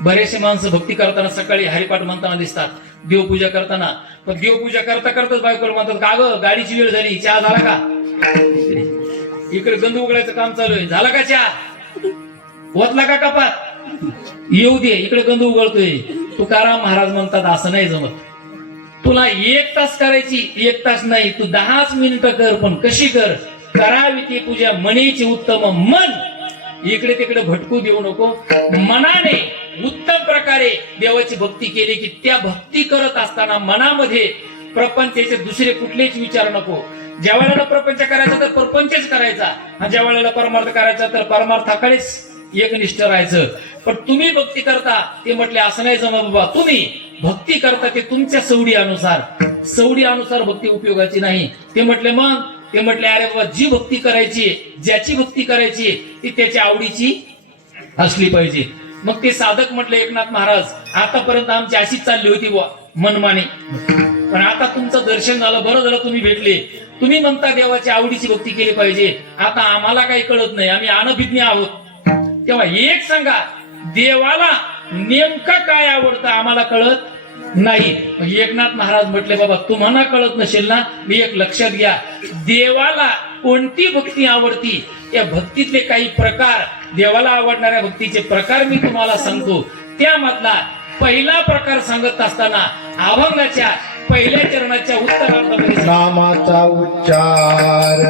बरेचसे माणसं भक्ती करताना सकाळी हरिपाठ म्हणताना दिसतात, देवपूजा करताना. पण देवपूजा करता करताच बायकोला म्हणतात, का ग गाडीची वेळ झाली, चहा झाला का? इकडे गंध उघडायचं काम चालू आहे, झाला का चहा? ओतला का कपात? येऊ दे, इकडे गंध उघडतोय. तुकाराम महाराज म्हणतात असं नाही जमत. तुला 1 तास करायची, 1 तास नाही, तू 10 मिनिटं कर, पण कशी कर? करावी ती पूजा मनीची उत्तम. मन इकडे तिकडे भटकू देऊ नको. मनाने उत्तम प्रकारे देवाची भक्ती केली की त्या भक्ती करत असताना मनामध्ये प्रपंचाचे दुसरे कुठलेच विचार नको. ज्या वेळेला प्रपंच करायचा तर प्रपंचच करायचा, आणि ज्या वेळेला परमार्थ करायचा तर परमार्थाकडेच एकनिष्ठ राहायचं. पण तुम्ही भक्ती करता ते म्हटले असं नाही जमा बाबा, तुम्ही भक्ती करता ते तुमच्या सवडी अनुसार भक्ती उपयोगाची नाही. ते म्हटले अरे बाबा, जी भक्ती करायची, ज्याची भक्ती करायची ती त्याच्या आवडीची असली पाहिजे. मग ते साधक म्हटले, एकनाथ महाराज आतापर्यंत आमची अशीच चालली होती बुवा मनमाने, पण आता तुमचं दर्शन झालं, बरं झालं तुम्ही भेटले. तुम्ही म्हणता देवाची आवडीची भक्ती केली पाहिजे, आता आम्हाला काही कळत नाही, आम्ही अनभिज्ञ आहोत. तेव्हा एक सांगा, देवाला नेमकं काय आवडतं आम्हाला कळत नाही. मग एकनाथ महाराज म्हटले बाबा तुम्हाला कळत नसेल ना, मी एक लक्षात घ्या, देवाला कोणती भक्ती आवडती या भक्तीतले काही प्रकार, देवाला आवडणाऱ्या भक्तीचे प्रकार मी तुम्हाला सांगतो. त्यामधला पहिला प्रकार सांगत असताना अभंगाच्या पहिल्या चरणाच्या उत्तरार्धामध्ये नामाचा उच्चार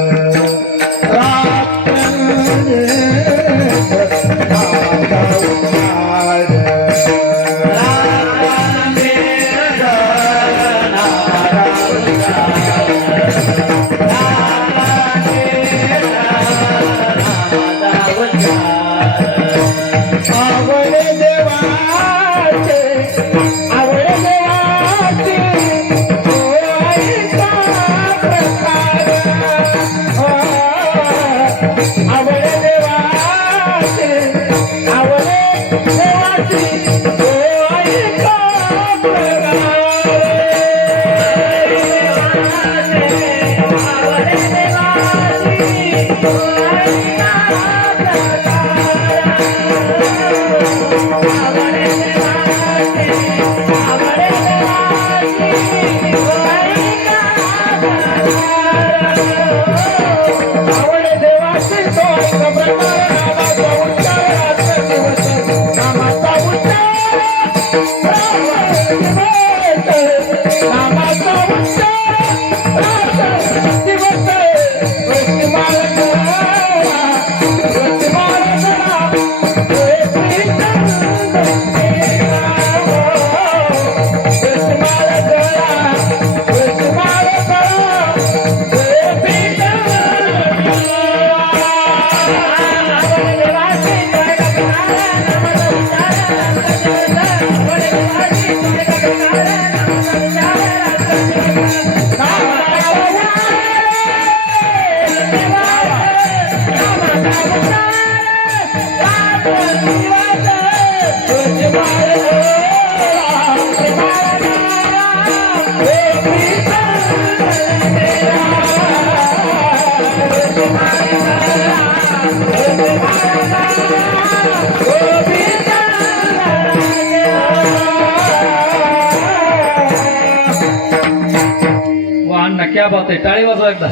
क्या बात आहे, टाळी वाजवा एकदा.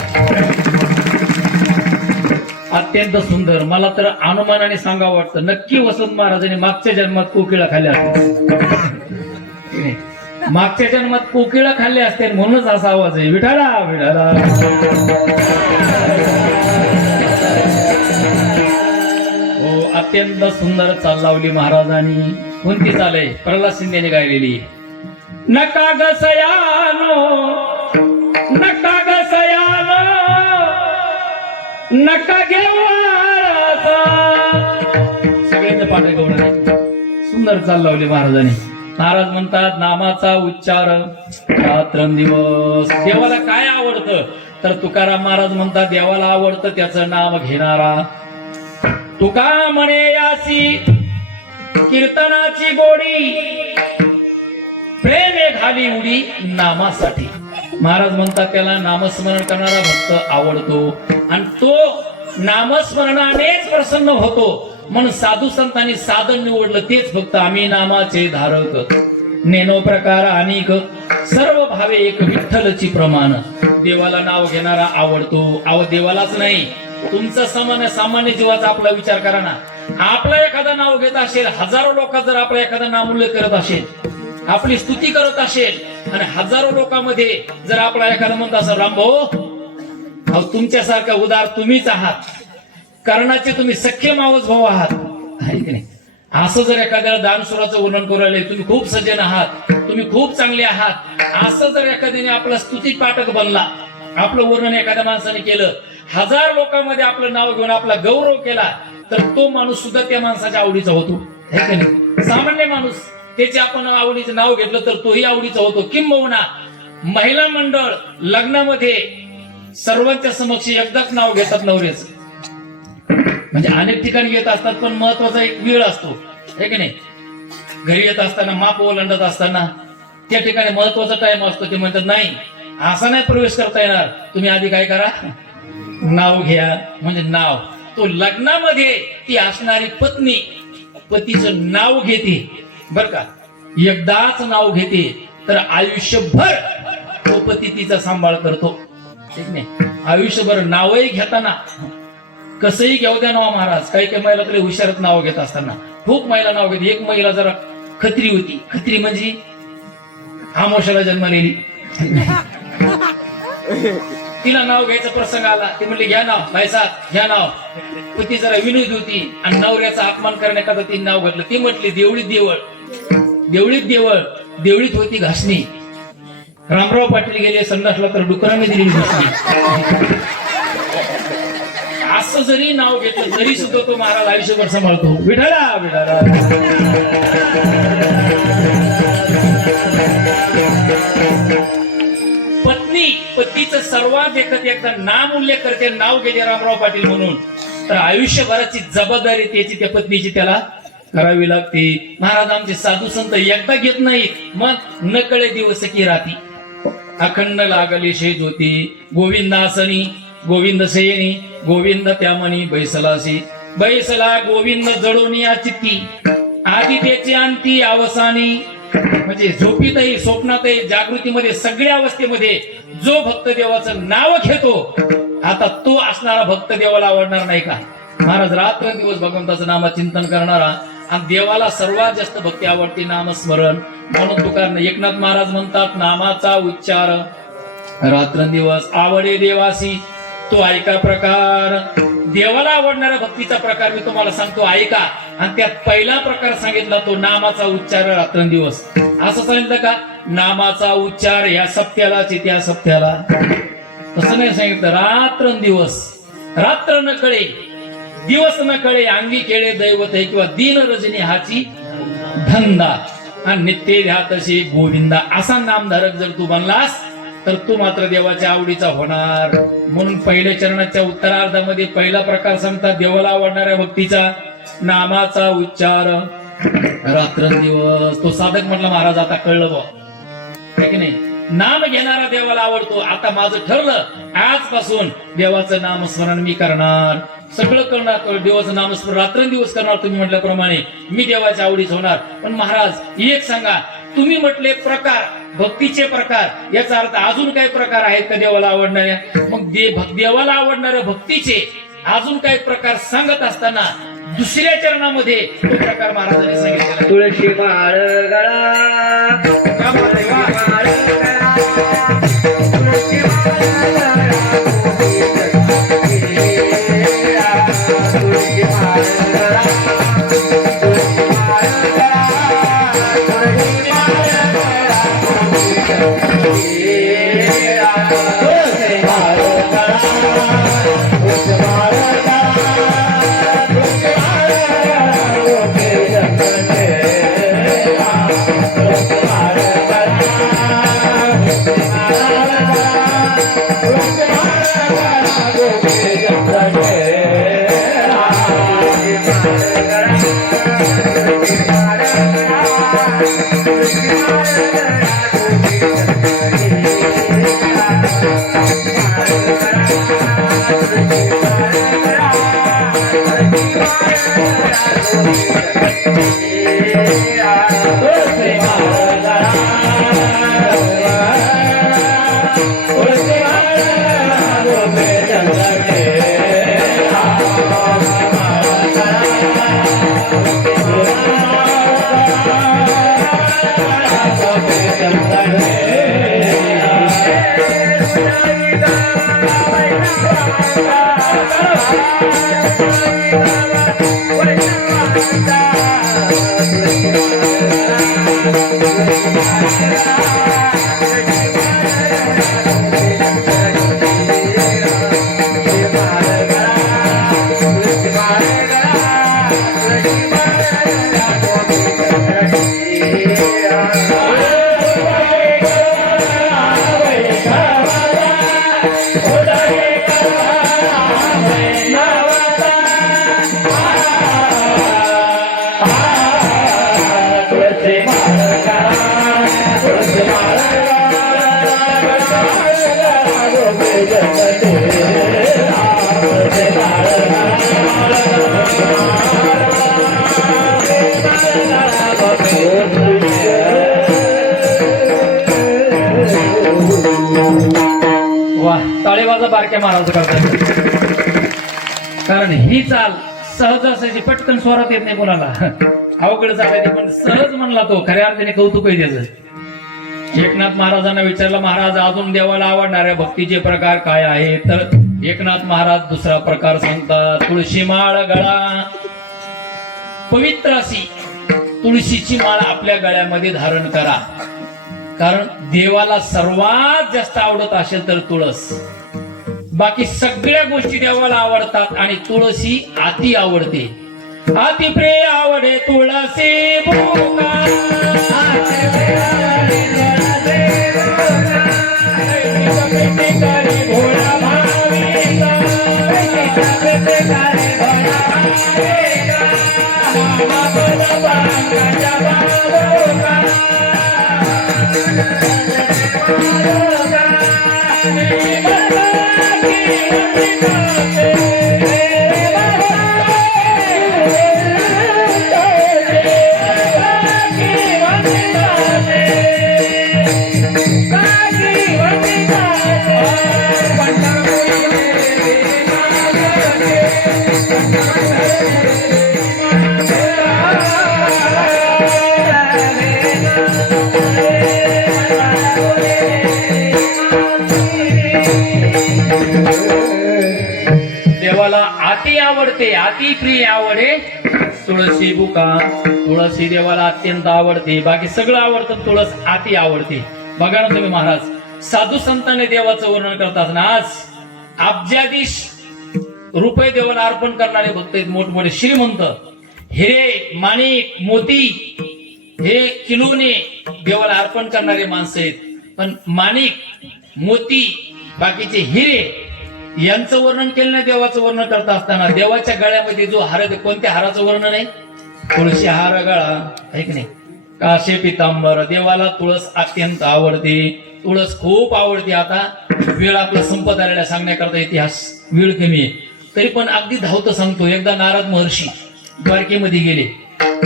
अत्यंत सुंदर. मला तर अनुमानाने सांगावं वाटतं, नक्की वसंत महाराजांनी मागच्या जन्मात कोकिळा खाल्ल्या असत्या. मागच्या जन्मात कोकिळा खाल्ल्या असत्या म्हणूनच असा आवाज आहे, विठाला विठाला. हो, अत्यंत सुंदर चाल लावली महाराजांनी. कोणती चाल आहे? प्रल्हाद शिंदेने गायलेली. नका ग सयानो नका ग सयानो नका घेऊ सगळ्यांचं पाठ गवणार. सुंदर चाल लावली महाराजांनी. महाराज म्हणतात नामाचा उच्चार रात्रंदिवस. देवाला काय आवडतं तर तुकाराम महाराज म्हणतात देवाला आवडतं त्याचं नाम घेणारा. तुका म्हणे यासी कीर्तनाची गोडी प्रेमे घाली उडी नामासाठी. महाराज म्हणतात त्याला नामस्मरण करणारा भक्त आवडतो आणि तो नामस्मरणानेच प्रसन्न होतो. म्हणून साधू संतांनी साधन निवडलं तेच फक्त आम्ही नामाचे धारक. नेनो प्रकार अनेक सर्व भावे एक विठ्ठलची प्रमाण. देवाला नाव घेणारा आवडतो. देवालाच नाही, तुमचा सामान्य जीवाचा आपला विचार करा ना. आपलं एखादं नाव घेत असेल, हजारो लोक जर आपलं एखादं नाम उल्लेख करत असेल, आपली स्तुती करत असेल आणि हजारो लोकांमध्ये जर आपला एखादा म्हणत असेल रामभाऊ तुमच्यासारखा उदार तुम्हीच आहात, कर्णाचे तुम्ही सख्खे मावस भाऊ आहात, आहे की नाही, असं जर एखाद्याला दानशूराचं वर्णन करू राहिले, तुम्ही खूप सज्जन आहात, तुम्ही खूप चांगले आहात, असं जर एखाद्याने आपला स्तुती पाठक बनला, आपलं वर्णन एखाद्या माणसाने केलं, हजार लोकांमध्ये आपलं नाव घेऊन आपला गौरव केला, तर तो माणूस सुद्धा त्या माणसाच्या आवडीचा होतो, है की नाही. सामान्य माणूस त्याचे आपण आवडीचं नाव घेतलं तर तोही आवडीचा होतो. किंबहुना महिला मंडळ लग्नामध्ये सर्वांच्या समक्ष एकदाच नाव घेतात नवऱ्याचं. म्हणजे अनेक ठिकाणी येत असतात, पण महत्वाचा एक वेळ असतो, है की नाही. घरी येत असताना, माप ओलांडत असताना त्या ठिकाणी महत्वाचा टाइम असतो. ते म्हणतात नाही, असा नाही प्रवेश करता येणार, तुम्ही आधी काय करा, नाव घ्या. म्हणजे नाव, तो लग्नामध्ये ती असणारी पत्नी पतीचं नाव घेते बर का, एकदाच नाव घेते. तर आयुष्यभर तो पती तिचा सांभाळ करतो. ठीक नाही, आयुष्यभर नावही घेताना कसंही घेऊ द्या नाव महाराज. काही काही महिला तुला हुशारच नाव घेत असताना खूप महिला नाव घेते. एक महिला जरा खत्री होती. खत्री म्हणजे आमोशाला जन्मलेली. तिला नाव घ्यायचा प्रसंग आला. ते म्हणले घ्या नाव भाईसा घ्या नाव. पण ती जरा विनोदी होती आणि नवऱ्याचा अपमान करण्याकरता तिने नाव घातलं. ती म्हटली देवळीत देवळ. देवळीत देवळ. देवळीत होती घासणी. रामराव पाटील गेले संडासला तर डुकराने दिली घासणी. असं जरी नाव घेतलं तरी सुद्धा तो महाराज आयुष्यभर सांभाळतो. विठाला विठाला. पत्नी पतीचं सर्वात एकदा नाम उल्लेख करते, नाव घेते रामराव पाटील म्हणून, तर आयुष्यभराची जबाबदारी त्याची त्या पत्नीची त्याला करावी लागते. महाराज आमचे साधू संत एकदा घेत नाही, मग नकळे दिवस की राती. अखंड लागली शे ज्योती गोविंदासनी गोविंद सेयनी गोविंद त्यामणी बैसलासी. बैसला गोविंद जडोनी चित्ती आधी त्याची अंती अवसानी. म्हणजे झोपीतही स्वप्नातही जागृतीमध्ये सगळ्या अवस्थेमध्ये जो भक्त देवाचं नाव घेतो, आता तो असणारा भक्त देवाला आवडणार नाही का? महाराज रात्रंदिवस भगवंताचं नामचिंतन करणारा आणि देवाला सर्वात जास्त भक्ती आवडते नामस्मरण. म्हणून तुकार एकनाथ महाराज म्हणतात नामाचा उच्चार रात्रंदिवस आवडे देवासी. तो ऐका प्रकार. देवाला आवडणाऱ्या भक्तीचा प्रकार मी तुम्हाला सांगतो ऐका. आणि त्यात पहिला प्रकार सांगितला तो नामाचा उच्चार रात्रंदिवस. असं सांगितलं का नामाचा उच्चार या सप्त्याला त्या सप्त्याला, तसं नाही सांगितलं. रात्रंदिवस. रात्र न कळे दिवस न कळे अंगी केळे दैवत आहे किंवा दिन रजनी हाची धंदा आणि नित्य ध्यातशी गोविंदा. असा नामधारक जर तू बनलास तर तू मात्र देवाच्या आवडीचा होणार. म्हणून पहिल्या चरणाच्या उत्तरार्धामध्ये पहिला प्रकार सांगतात देवाला आवडणाऱ्या भक्तीचा नामाचा उच्चार रात्रंदिवस. तो साधक म्हटला महाराज आता कळलं बा, है की नाही. नाम घेणारा देवाला आवडतो. आता माझं ठरलं आजपासून देवाचं नामस्मरण मी करणार, सगळं करणार, देवाचं नामस्मरण रात्रंदिवस करणार तुम्ही म्हटल्याप्रमाणे. मी देवाच्या आवडीच होणार. पण महाराज एक सांगा, तुम्ही म्हटले प्रकार भक्तीचे प्रकार, याचा अर्थ अजून काही प्रकार आहेत का देवाला आवडणाऱ्या? मग देवाला आवडणाऱ्या भक्तीचे अजून काही प्रकार सांगत असताना दुसऱ्या चरणामध्ये तो प्रकार महाराजांनी सांगितलेला. तुळशी माळ गळा कारण ही चाल सहज असायची, पटकन स्वरात येत नाही कोणाला, अवघड चालायची, पण सहज म्हणला तो, खऱ्या अर्थाने कौतुक आहे त्याचं. एकनाथ महाराजांना विचारलं, महाराज अजून देवाला आवडणाऱ्या भक्तीचे प्रकार काय आहे? तर एकनाथ महाराज दुसरा प्रकार सांगतात, तुळशी माळ गळा. पवित्र अशी तुळशीची माळ आपल्या गळ्यामध्ये धारण करा, कारण देवाला सर्वात जास्त आवडत असेल तर तुळस. बाकी सगळ्या गोष्टी देवाला आवडतात आणि तुळशी अति आवडते. अति प्रिय आवडे तुळसी भोगा, भोळा भाविका, देवाला अति आवडते, अति प्रिय आवडे तुळशी बुका. तुळशी देवाला अत्यंत आवडते, बाकी सगळं आवडतं, तुळस अति आवडते. बघा ना तुम्ही महाराज, साधू संतांनी देवाचं वर्णन करतात ना, आज अब्जाधीश रुपये देवाला अर्पण करणारे भक्त आहेत, मोठमोठे श्रीमंत, हिरे माणिक मोती हे किलोने देवाला अर्पण करणारे माणसं आहेत. पण माणिक मोती बाकीचे हिरे यांचं वर्णन केलं नाही. देवाचं वर्णन करता असताना देवाच्या गळ्यामध्ये जो हार आहे, कोणत्या हाराचं वर्णन आहे? तुळशी हार गळा, आहे की नाही? काशे पितांबर. देवाला तुळस अत्यंत आवडते, तुळस खूप आवडते. आता वेळ आपला संपत आलेला सांगण्याकरता इतिहास वेळ कमी आहे, तरी पण अगदी धावतं सांगतो. एकदा नारद महर्षी द्वारकेमध्ये गेले,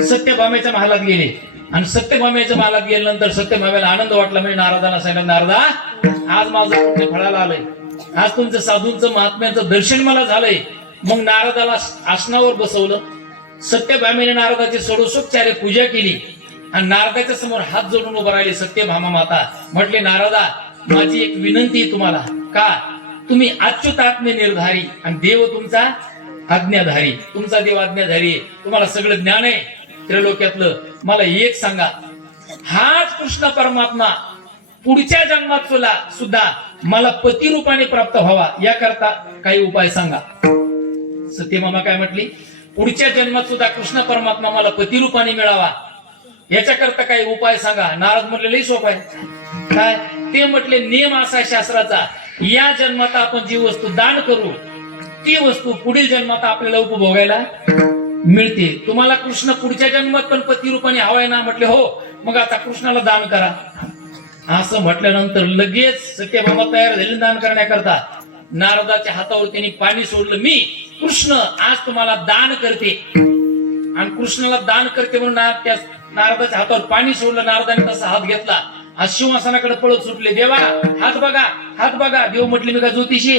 सत्यभामेच्या महालात गेले, आणि सत्यभामेच्या महालात गेल्यानंतर सत्यभामेला आनंद वाटला. म्हणजे नारदाला सांगितलं, नारदा आज माझं पुण्य फळाला आलंय, आज तुमचं साधूंचं महात्म्याचं दर्शन मला झालंय. मग नारदाला आसनावर बसवलं. सत्यभामेने नारदाची षोडशोपचारे पूजा केली आणि नारदाच्या समोर हात जोडून उभं राहिले सत्यभामा माता. म्हटले, नारदा माझी एक विनंती आहे तुम्हाला. का? तुम्ही अच्युतात्मे निर्धारी आणि देव तुमचा आज्ञाधारी. तुमचा देव आज्ञाधारी आहे, तुम्हाला सगळं ज्ञान आहे त्रैलोक्यातलं. मला एक सांगा, हाच कृष्ण परमात्मा पुढच्या जन्मात सुद्धा मला पती रूपाने प्राप्त व्हावा, याकरता काही उपाय सांगा. सत्यभामा काय म्हटली? पुढच्या जन्मात सुद्धा कृष्ण परमात्मा मला पती रूपाने मिळावा, याच्याकरता काही उपाय सांगा. नारद म्हटले, लई सोपा आहे. काय ते? म्हटले, नियम असा शास्त्राचा, या जन्मात आपण जी वस्तू दान करू ती वस्तू पुढील जन्मात आपल्याला उपभोगायला मिळते. तुम्हाला कृष्ण पुढच्या जन्मात पण पती रूपाने हवाय ना? म्हटले, हो. मग आता कृष्णाला दान करा. असं म्हटल्यानंतर लगेच सत्यभामा तयार झाली दान करण्याकरता. नारदाच्या हातावर त्यांनी पाणी सोडलं. मी कृष्ण आज तुम्हाला दान करते, आणि कृष्णाला दान करते म्हणून त्या नारदाच्या हातावर पाणी सोडलं. नारदाने तसा हात घेतला, आज सिंहासनाकडे पळत सुटले. देवा हात बघा, हात बघा. देव म्हटले, मी का ज्योतिषी?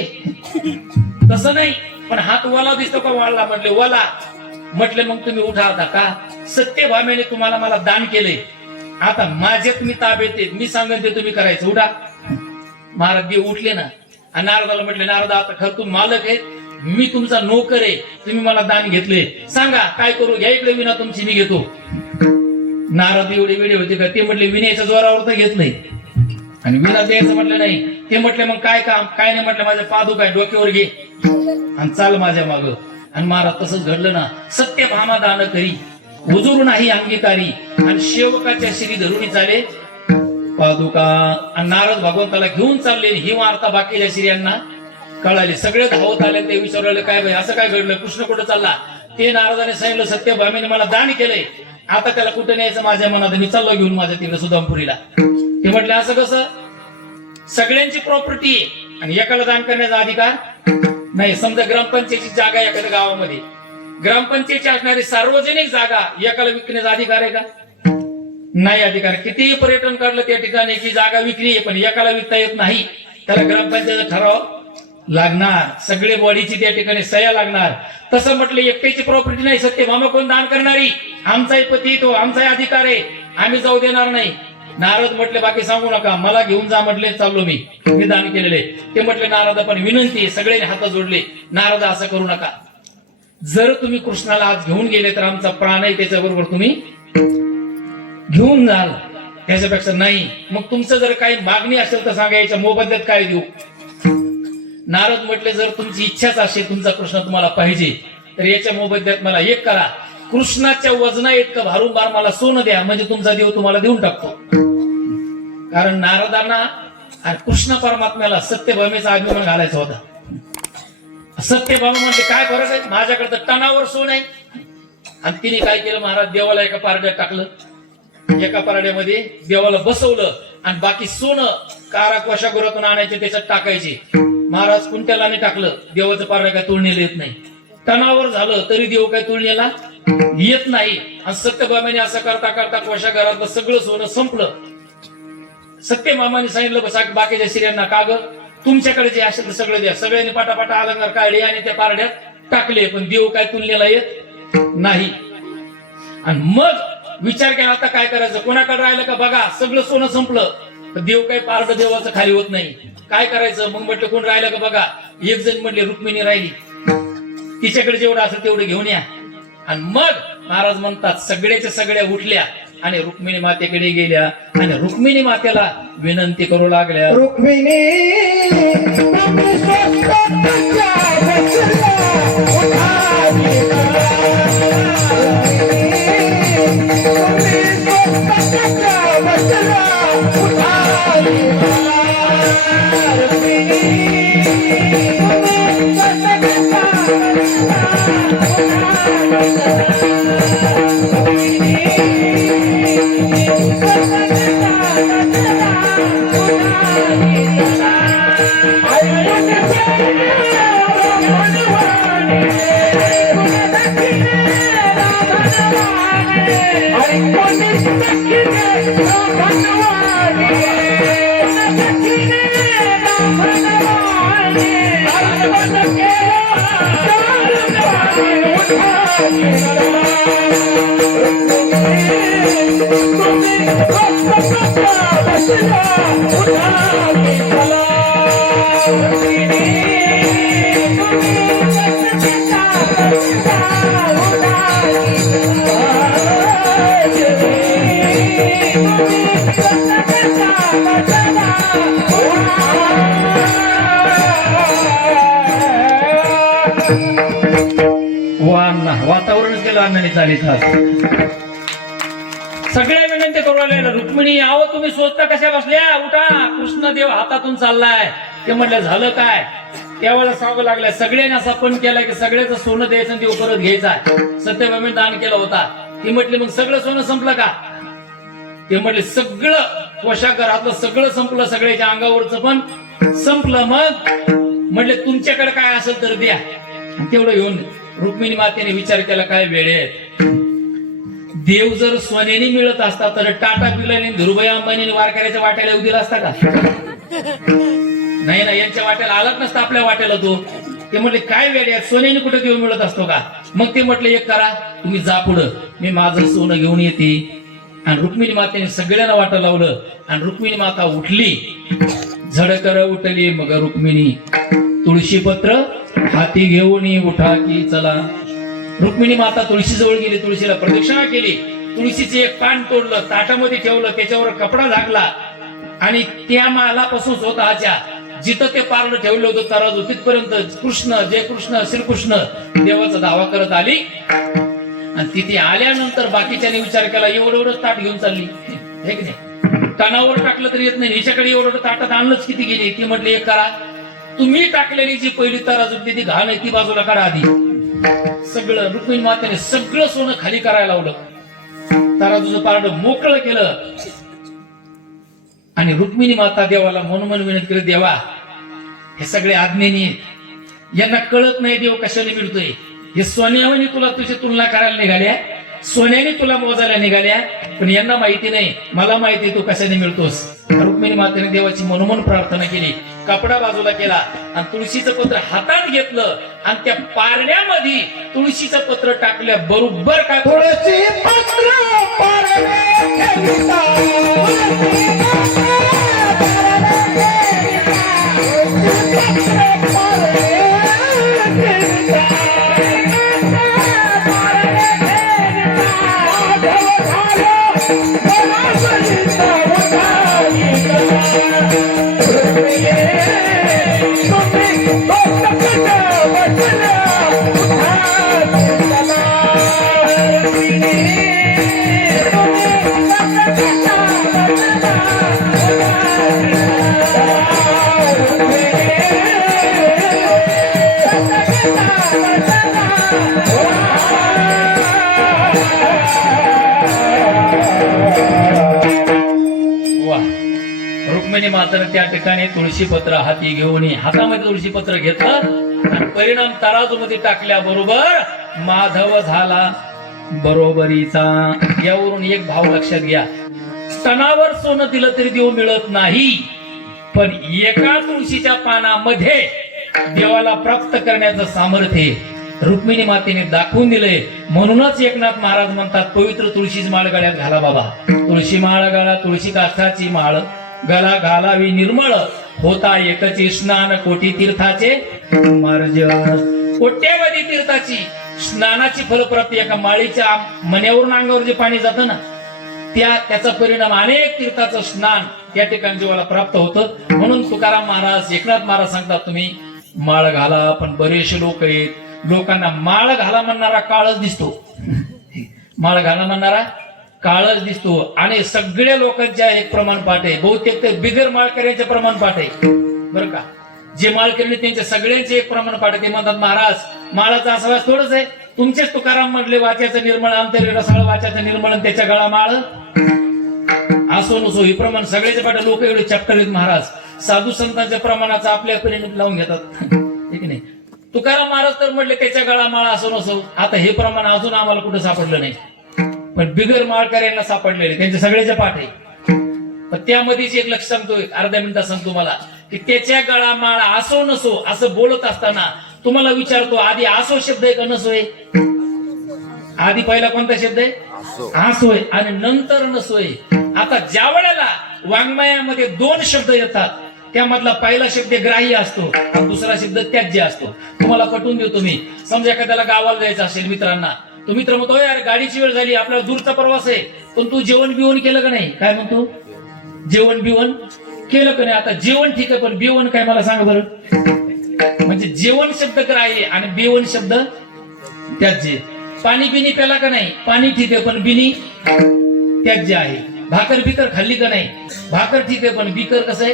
तसं नाही, पण हात वाला दिसतो का? वाळला. म्हटले, वाला. म्हटले, मग तुम्ही उठा आता. का? सत्यभामेने तुम्हाला मला दान केलंय, आता माझ्यात मी ताब्यात येत, मी सांगेन ते तुम्ही करायचं. उठा. महाराज देव उठले ना, आणि नारदाला म्हटले, नारदा आता खरं तुम्ही मालक आहे, मी तुमचा नोकर आहे, तुम्ही मला दान घेतले, सांगा काय करू? घ्या इकडे विना तुमची मी घेतो. नारद एवढे वेळे होते का? ते म्हटले, विनयाच्या जोरावर तर घेत नाही, आणि विना द्यायचं म्हटलं नाही. ते म्हटले, मग काय काम? काय नाही. म्हटलं, माझ्या पादुका आहे, डोक्यावर घे आणि चाल माझ्या माग. आणि महाराज तसंच घडलं ना. सत्यभामा दान करी, हुजूर नाही अंगीकारी, आणि सेवकाच्या श्री धरुणी चाले पादुका. आणि नारद भगवंताला घेऊन चालले. ही वार्ता बाकीच्या स्त्रियांना कळाली. सगळे धावत आले. ते विचारले, काय भाई असं काय घडलं? कृष्ण कुठं चालला? ते नारदाने सांगितलं, सत्यभामेने मला दान केलंय, आता त्याला कुठं न्यायचं माझ्या मनात, मी चाललो घेऊन माझ्या तिकडे सुदामपुरीला. ते म्हटले, असं कसं? सगळ्यांची प्रॉपर्टी आहे आणि एकाला दान करण्याचा अधिकार नाही. समजा ग्रामपंचायतीची जागा एखाद्या गावामध्ये, ग्रामपंचायतीची असणारी सार्वजनिक जागा एकाला विकण्याचा अधिकार आहे का? नाही अधिकार. कितीही पर्यटन काढलं त्या ठिकाणी की जागा विकली आहे, पण एकाला विकता येत नाही, त्याला ग्रामपंचायत ठराव लागणार, सगळे बॉडीची त्या ठिकाणी सह्या लागणार. तसं म्हटलं एकट्याची प्रॉपर्टी नाही, सत्यभामा कोण दान करणारी, आमचाही पती तो, आमचाही अधिकार आहे, आम्ही जाऊ देणार नाही. नारद म्हटले बाकी सांगू नका, मला घेऊन जा म्हटले, चाललो मी दान केलेले. ते म्हटले नारद पण विनंती आहे, सगळ्यांनी हात जोडले, नारद असं करू नका, जर तुम्ही कृष्णाला आज घेऊन गेले तर आमचा प्राण आहे त्याच्याबरोबर तुम्ही घेऊन जाल, त्याच्यापेक्षा नाही. मग तुमचं जर काही मागणी असेल तर सांगा, याच्या मोबदल्यात काय देऊ. नारद म्हटले जर तुमची इच्छाच असेल, तुमचा कृष्ण तुम्हाला पाहिजे, तर याच्या मोबदल्यात मला एक करा, कृष्णाच्या वजना इतकं भारूनभार मला सोनं द्या, म्हणजे तुमचा देव तुम्हाला देऊन टाकतो. कारण नारदांना आणि कृष्ण परमात्म्याला सत्यभामेचा अभिमान घालायचा होता. सत्यभामा म्हणजे काय फरक आहे, माझ्याकडे तर टनावर सोनं आहे. आणि तिने काय केलं, महाराज देवाला एका पारड्यात टाकलं, एका पारड्यामध्ये देवाला बसवलं आणि बाकी सोनं कारा कोशागुरातून आणायचे त्याच्यात टाकायचे. महाराज कुंट्याला टाकलं, देवाचं पारडं काय तुळणीला येत नाही. टनावर झालं तरी देव काय तुळणीला येत नाही. आणि सत्यभामाने असं करता करता कोशागारातलं सगळं सोनं संपलं. सत्यभामाने सांगितलं बाकीच्या स्त्रियांना, का ग तुमच्याकडे जे असेल तर सगळं द्या. सगळ्यांनी पाटापाटा अलंकार काढले आणि त्या पारड्यात टाकले, पण देव काय तुलनेला येत नाही. आणि मग विचार केला आता काय करायचं, कोणाकडे राहिलं का बघा, सगळं सोनं संपलं, तर देव काय पारडं देवाचं खाली होत नाही, काय करायचं. मग म्हटलं कोण राहिलं का बघा, एक जण म्हटले रुक्मिणी राहिली, तिच्याकडे जेवढं असेल तेवढं घेऊन या. आणि मग महाराज म्हणतात सगळ्याच्या सगळ्या उठल्या आणि रुक्मिणी मातेकडे गेल्या आणि रुक्मिणी मातेला विनंती करू लागल्या, रुक्मिणी वातावरणच केलं अन्नाने चालीत. सगळ्या विनंती करू लागल्या, रुक्मिणी आहो तुम्ही स्वतः कशा बसल्या, उठा, कृष्णदेव हातातून चाललाय. ते म्हटलं झालं काय, त्यावेळेला सांगू लागल्या, सगळ्यांनी असा पण केला की सगळ्याचं सोनं द्यायचं देव परत घ्यायचा. सत्यभामेने दान केला होता. ती म्हटली मग सगळं सोनं संपलं का. ते म्हटले सगळं कोशागारातलं सगळं संपलं, सगळ्याच्या अंगावरचं पण संपलं. मग म्हटले तुमच्याकडे काय असेल तर द्या. तेवढं घेऊन रुक्मिणी मातेने विचार केला, काय वेळ आहे, देव जर सोन्याने मिळत असता तर टाटा बिर्लाने धीरूभाई अंबानीने वारकऱ्याच्या वाट्याला येऊ दिला असता का. नाही ना, यांच्या वाट्याला आलाच नसता आपल्या वाट्याला तो. ते म्हटले काय वेळ आहे, सोन्याने कुठे देव मिळत असतो का. मग ते म्हटले एक करा, तुम्ही जा पुढं, मी माझं सोनं घेऊन येते. आणि रुक्मिणी मातेने सगळ्यांना वाटा लावलं आणि रुक्मिणी माता उठली, झडकर उठली. मग रुक्मिणी तुळशी पत्र हाती घेऊन उठा की चला. रुक्मिणी माता तुळशी जवळ गेली, तुळशीला प्रदक्षिणा केली, तुळशीचे एक पान तोडलं, ताटामध्ये ठेवलं, त्याच्यावर कपडा झाकला आणि त्या मालापासून स्वतःच्या जिथं ते पारलं ठेवलं होतं तराजू तिथपर्यंत कृष्ण जय कृष्ण श्रीकृष्ण देवाचा दावा करत आली. आणि तिथे आल्यानंतर बाकीच्याने विचार केला, एवढं ताट घेऊन चालली, हे की नाही, टनावर टाकलं तरी येत नाही, हिच्याकडे एवढं ताटात आणलंच किती गेली. ती म्हटली एक करा, तुम्ही टाकलेली जी पहिली तराजू ती घाण आहे ती बाजूला काढा आधी. सगळं रुक्मिणी मातेने सगळं सोनं खाली करायला लावलं, तराजूचं पारडं मोकळं केलं. आणि रुक्मिणी माता देवाला मनोमन विनंती केली, देवा हे सगळे आज्ञेने यांना कळत नाही देव कशाने मिळतोय. हे सोन्याने तुला तुझी तुलना करायला निघाल्या, सोन्याने तुला मोजायला निघाल्या, पण यांना माहिती नाही, मला माहिती तू कशाने मिळतोस. रुक्मिणी मातेने देवाची मनोमन प्रार्थना केली, कपडा बाजूला केला आणि तुळशीचं पत्र हातात घेतलं आणि त्या पारण्यामध्ये तुळशीचं पत्र टाकल्या बरोबर काय तुळशी पत्र पारणे ठेविता. रुक्मिणी मात्र त्या ठिकाणी तुळशी पत्र हाती घेऊन हातामध्ये तुळशी पत्र घेतलं आणि परिणाम तराजूमध्ये टाकल्याबरोबर माधव झाला बरोबरीचा. यावरून एक भाव लक्षात घ्या, स्तनावर सोनं दिलं तरी देव मिळत नाही, पण एका तुळशीच्या पानामध्ये देवाला प्राप्त करण्याचं सामर्थ्य रुक्मिणी मातेने दाखवून दिले. म्हणूनच एकनाथ महाराज म्हणतात, पवित्र तुळशीच माळ गळ्यात घाला बाबा. तुळशी माळ गळा, तुळशी काष्ठाची माळ गला घालावी निर्मळ, होता एकची स्नान कोटी तीर्थाचे मार्जन. कोट्यावधी तीर्थाची स्नानाची फलप्राप्ती एका माळीच्या मण्यावरून अंगावर जे पाणी जातं ना, त्याचा परिणाम अनेक तीर्थाचं स्नान त्या ठिकाणी जीवाला प्राप्त होतं. म्हणून तुकाराम महाराज, एकनाथ महाराज सांगतात, तुम्ही माळ घाला. पण बरेचसे लोक आहेत, लोकांना माळ घाला म्हणणारा काळच दिसतो, माळ घाला म्हणणारा काळच दिसतो. आणि सगळ्या लोकांच्या एक प्रमाण पाठ आहे, बहुतेक ते बिगर माळकऱ्यांचे प्रमाण पाठ आहे बरं का. जे माळकरी त्यांचे सगळ्यांचे एक प्रमाण पाठ आहे. ते म्हणतात, महाराज माळाचा असा वास थोडंच आहे, तुमचेच तुकाराम म्हटले, वाच्याचं निर्मळ अंतरी रसाळ, वाच्याचं निर्मळ त्याच्या गळा माळ असो नसो हे प्रमाण सगळ्याचे पाठ. लोक एवढे चॅप्टर आहेत महाराज, साधू संतांच्या प्रमाणाचं आपल्या परिणाम लावून घेतात ठीक नाही. तुकाराम महाराज तर म्हटले त्याच्या गळा माळ असो नसो. आता हे प्रमाण अजून आम्हाला कुठं सापडलं नाही, पण बिगर माळकऱ्यांना सापडलेले त्यांचे सगळ्याचे पाठ आहे. पण त्यामध्येच एक लक्ष सांगतोय, अर्ध्या मिनिटात सांगतो मला, की त्याच्या गळा माळ असो नसो असं बोलत असताना तुम्हाला विचारतो, आधी असो शब्द आहे का नसोय? आधी पहिला कोणता शब्द आहे? असोय, आणि नंतर नसोय. आता ज्या वेळेला वाङ्मयामध्ये दोन शब्द येतात, त्यामधला पहिला शब्द ग्राह्य असतो आणि दुसरा शब्द त्याज्य असतो. तुम्हाला पटवून देतो मी. समजा एखाद्याला गावाला जायचं असेल मित्रांना, तो मित्र म्हणतो, यार गाडीची वेळ झाली, आपल्याला दूरचा प्रवास आहे, पण तू जेवण बिवण केलं का नाही? काय म्हणतो? जेवण बिवण केलं का नाही? आता जेवण ठीक आहे, पण बिवण काय मला सांग बरं. म्हणजे जेवण शब्द ग्राह्य आणि बिवण शब्द त्याज्य. पाणी बिनी प्याला का नाही? पाणी ठीक आहे, पण बिनी त्याज्य आहे. भाकर बिकर खाल्ली का नाही? भाकर ठीक आहे, पण बिकर कसं आहे?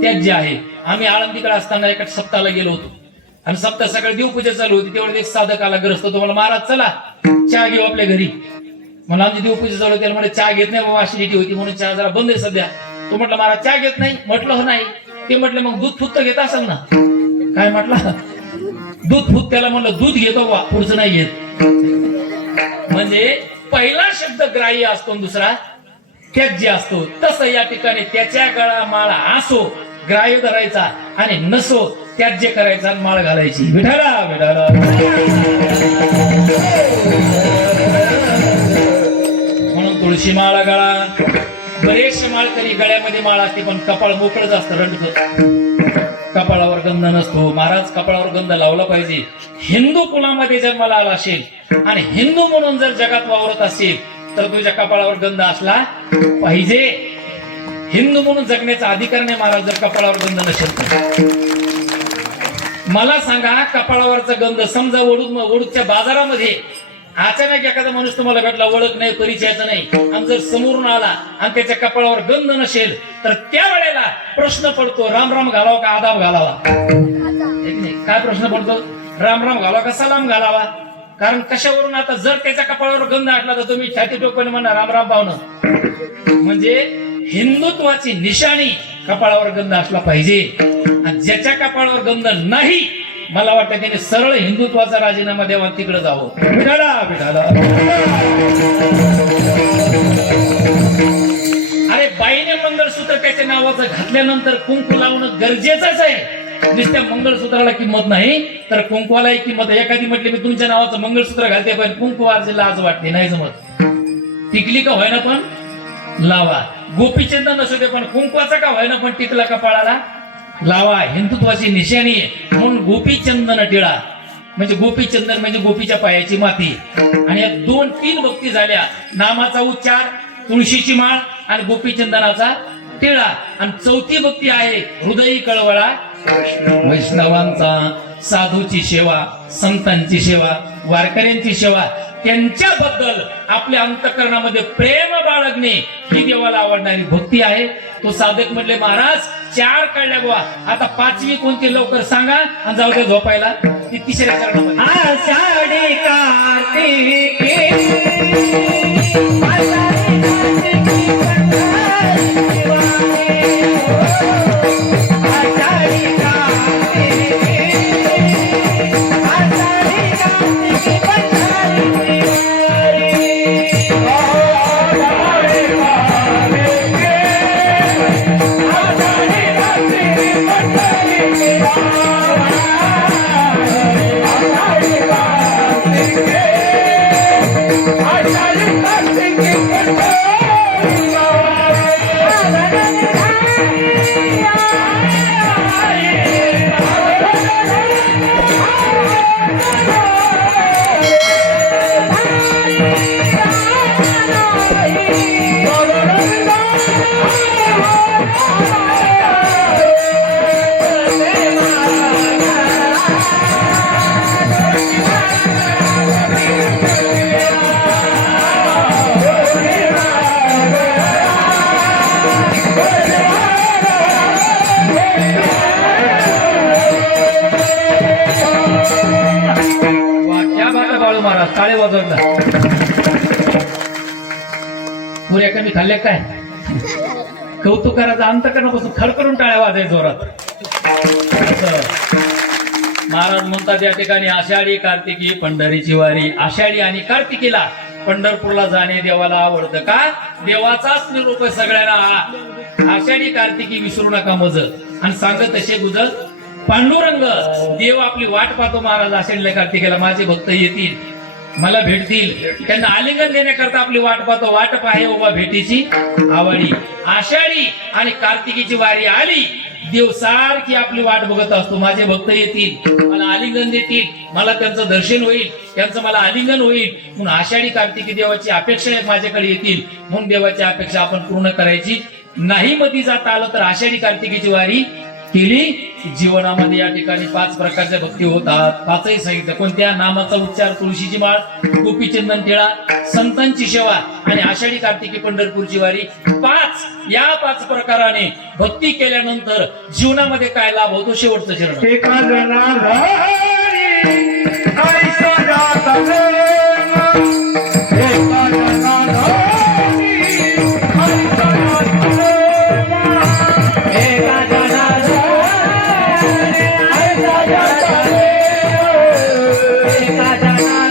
त्याज्य आहे. आम्ही आळंदीकडे असताना एका सप्ताहाला गेलो होतो आणि सप्ताह सकाळी देवपूजा चालू होती. तेवढे एक साधक आला ग्रस्त, तो मला, महाराज चला चहा घेऊ आपल्या घरी. म्हणून आमची देवपूजा चालू होती, म्हणजे चहा घेत नाही बाबा, असिडिटी होती म्हणून चहा जरा बंद आहे सध्या. तो म्हटलं, महाराज चहा घेत नाही? म्हटलं हो नाही. ते म्हटलं, मग दूध फुत्त घेत असेल ना? काय म्हटलं? दूध फुत. त्याला म्हणलं दूध घेतो बा, पुढचं नाही घेत. म्हणजे पहिला शब्द ग्राह्य असतो, दुसरा त्याज्य असतो. तसं या ठिकाणी त्याच्या गळा माळा असो ग्राह्य धरायचा आणि नसो त्याज्य करायचा आणि माळ घालायची. विठाला विठाला. म्हणून तुळशी माळा गळा. बरेचसे माळकरी गळ्यामध्ये माळ असते, पण कपाळ मोकळच असतं, रंडक, कपाळावर गंध नसतो. महाराज कपाळावर गंध लावला पाहिजे. हिंदू कुलामध्ये जन्माला आला असेल आणि हिंदू म्हणून जर जगात वावरत असेल तर तुझ्या कपाळावर गंध असला पाहिजे. हिंदू म्हणून जगण्याचा अधिकार नाही महाराज जर कपाळावर गंध नसेल तर. मला सांगा, कपाळावरचा गंध, समजा वडूच्या बाजारामध्ये अचानक एखादा माणूस तुम्हाला भेटला, ओळख नाही, परिचयाचा नाही, आणि जर समोरून आला आणि त्याच्या कपाळावर गंध नसेल तर त्या वेळेला प्रश्न पडतो, राम राम घालावा का आदाब घालावा? काय प्रश्न पडतो? राम राम घालावा का सलाम घालावा? कारण कशावरून? आता जर त्याच्या कपाळावर गंध आटला तर तुम्ही छाती टोकून म्हणा राम राम पाहुणं. म्हणजे हिंदुत्वाची निशाणी कपाळावर गंध असला पाहिजे. आणि ज्याच्या कपाळावर गंध नाही, मला वाटतं त्याने सरळ हिंदुत्वाचा राजीनामा द्यावा, तिकडे जावं. विठाला विठाला. अरे बाईने मंगळसूत्र मंगळसूत्र त्याच्या नावाचं घातल्यानंतर कुंकू लावणं गरजेचंच आहे. नुसत्या मंगळसूत्राला किंमत नाही तर कुंकवालाही किंमत आहे. एखादी म्हटली मी तुमच्या नावाचं मंगळसूत्र घालते पण कुंकू वाजलेला आज वाटते नाही जमत. टिकली का व्हायना पण लावा, गोपीचंदन असू दे पण कुंकवाचा का व्हायना पण टिकला कपाळाला लावा. हिंदुत्वाची निशाणी आहे म्हणून गोपीचंदन टिळा. म्हणजे गोपीचंदन म्हणजे गोपीच्या पायाची माती. आणि या 2-3 भक्ती झाल्या, नामाचा उच्चार, तुळशीची माळ आणि गोपीचंदनाचा टिळा. आणि 4थी भक्ती आहे हृदयी कळवळा वैष्णवांचा, साधूची सेवा, संतांची सेवा, वारकऱ्यांची सेवा, त्यांच्याबद्दल आपल्या अंतःकरणामध्ये प्रेम बाळगणे ही देवाला आवडणारी भक्ती आहे. तो साधक म्हटले महाराज 4 कळल्या बुवा, आता 5वी कोणती लवकर सांगा आणि जाऊ दे झोपायला. ती 3ऱ्या चरणामध्ये आषाढी कार्तिकी टाळे वाजवता पुऱ्या कमी खाल्ल्या काय कौतुक करायचं अंतःकरणापासून खडकरून टाळ्या वाजाय जोरात. महाराज म्हणतात या ठिकाणी आषाढी कार्तिकी पंढरीची वारी. आषाढी आणि कार्तिकीला पंढरपूरला जाणे देवाला आवडतं का? देवाचाच निरोप आहे सगळ्यांना. आषाढी कार्तिकी विसरू नका मज आणि सांगत तसे गुजर पांडुरंग. देव आपली वाट पाहतो महाराज आषाढीला कार्तिकेला. माझे भक्त येतील, मला भेटतील, त्यांना आलिंगन देण्याकरता आपली वाट पाहतो. वाट पाहे उभा भेटीची आवडी. आषाढी आणि कार्तिकीची वारी आली, देव सारखी आपली वाट बघत असतो. माझे भक्त येतील, मला आलिंगन देतील, मला त्यांचं दर्शन होईल, त्यांचं मला आलिंगन होईल. म्हणून आषाढी कार्तिकी देवाची अपेक्षा आहे, माझ्याकडे येतील. म्हणून देवाची अपेक्षा आपण पूर्ण करायची. नाही मधी जाता आलं तर आषाढी कार्तिकीची वारी केली. जीवनामध्ये या ठिकाणी 5 प्रकारच्या भक्ती होतात. 5ही सांगितलं कोणत्या? नामाचा उच्चार, तुळशीची माळ, गोपीचंदन टिळा, संतांची सेवा आणि आषाढी कार्तिकी पंढरपूरची वारी. 5 या 5 प्रकाराने भक्ती केल्यानंतर जीवनामध्ये काय लाभ होतो? शेवटचं चरण. एका जनाला कैसा जाता प्रेम, एका जनाला कैसा जाता प्रेम, एका जनाला कैसा जाता प्रेम, एका जनाला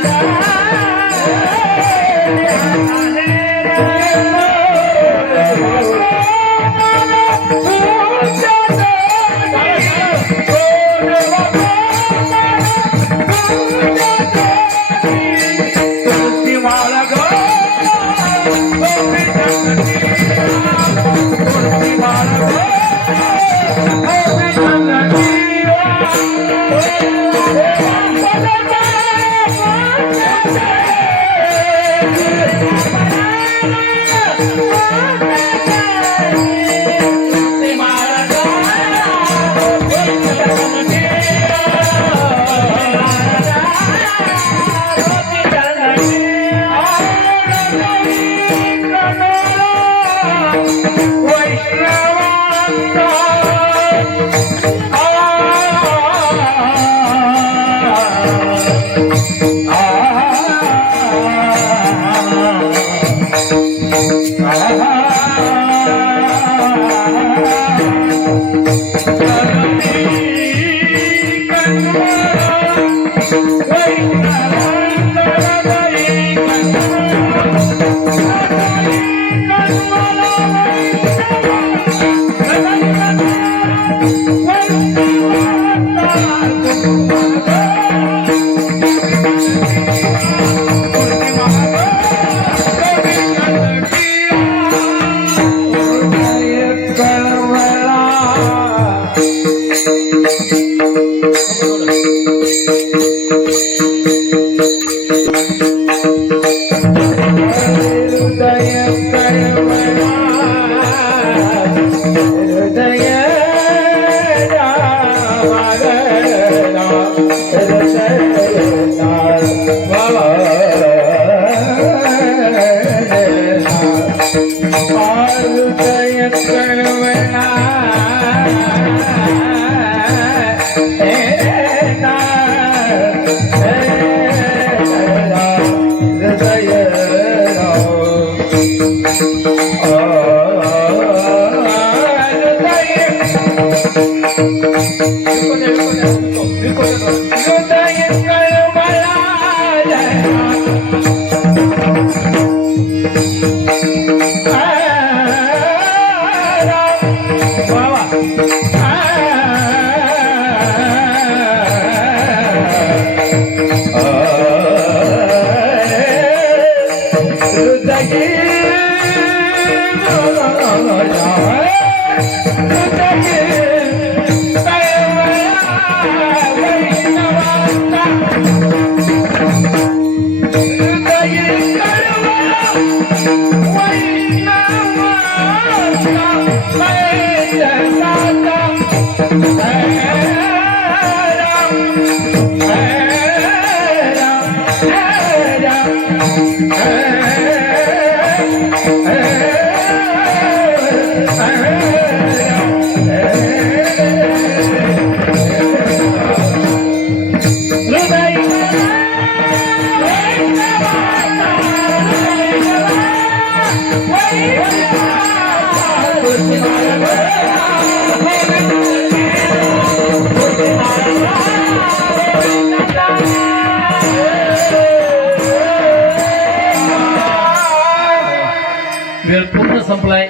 वेळ पूर्ण संपलाय.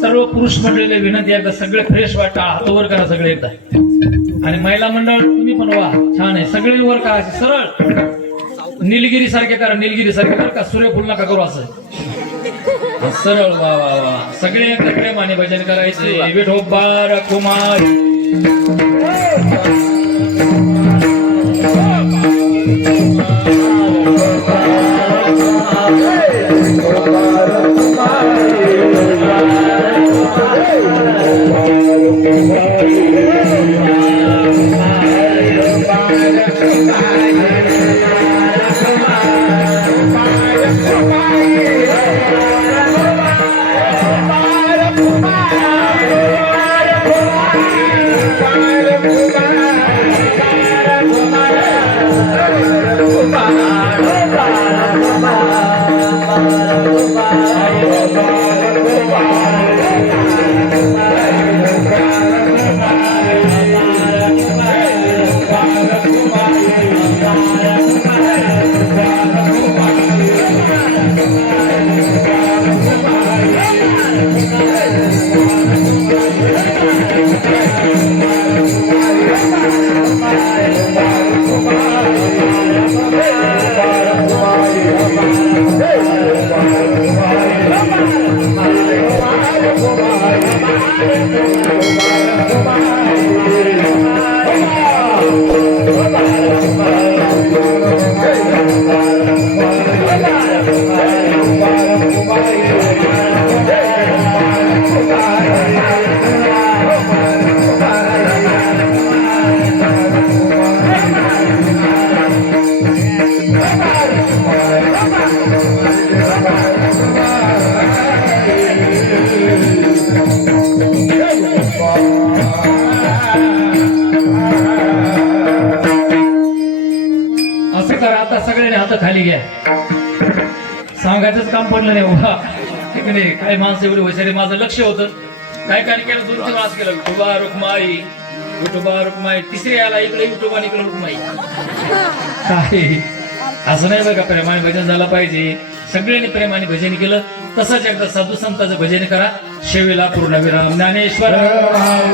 सर्व पुरुष मंडळीला विनंती आहे, एकदा सगळे फ्रेश वाटा, हात वर करा सगळे एकदा. आणि महिला मंडळ तुम्ही पण वा, छान आहे, सगळे वर करा सरळ निलगिरी सारखे करा, निलगिरी सारखे करा का सूर्यफूल नका करू असं सरळ. वा वा वा, सगळे एकदा प्रेमाने भजन करायचे. विठोबा कुमार असं करा. आता सगळ्यांनी हात खाली घ्या. सांगायचंच काम पडलं नाही उभा ठीक नाही. काय माणसं एवढी हुशारी, माझं लक्ष होतं. काय काय केलं, 2-3 वेळा केलं. विठोबा रुक्माई, विठोबा रुक्माई, तिसरी आला इकडे विठोबा इकडे रुक्माई. काय असं नाही बघा, प्रेमाने भजन झालं पाहिजे. सगळ्यांनी प्रेमाने भजन केलं. तसंच एकदा साधू संतांचं भजन करा. शेवेला पूर्णविराम. ज्ञानेश्वर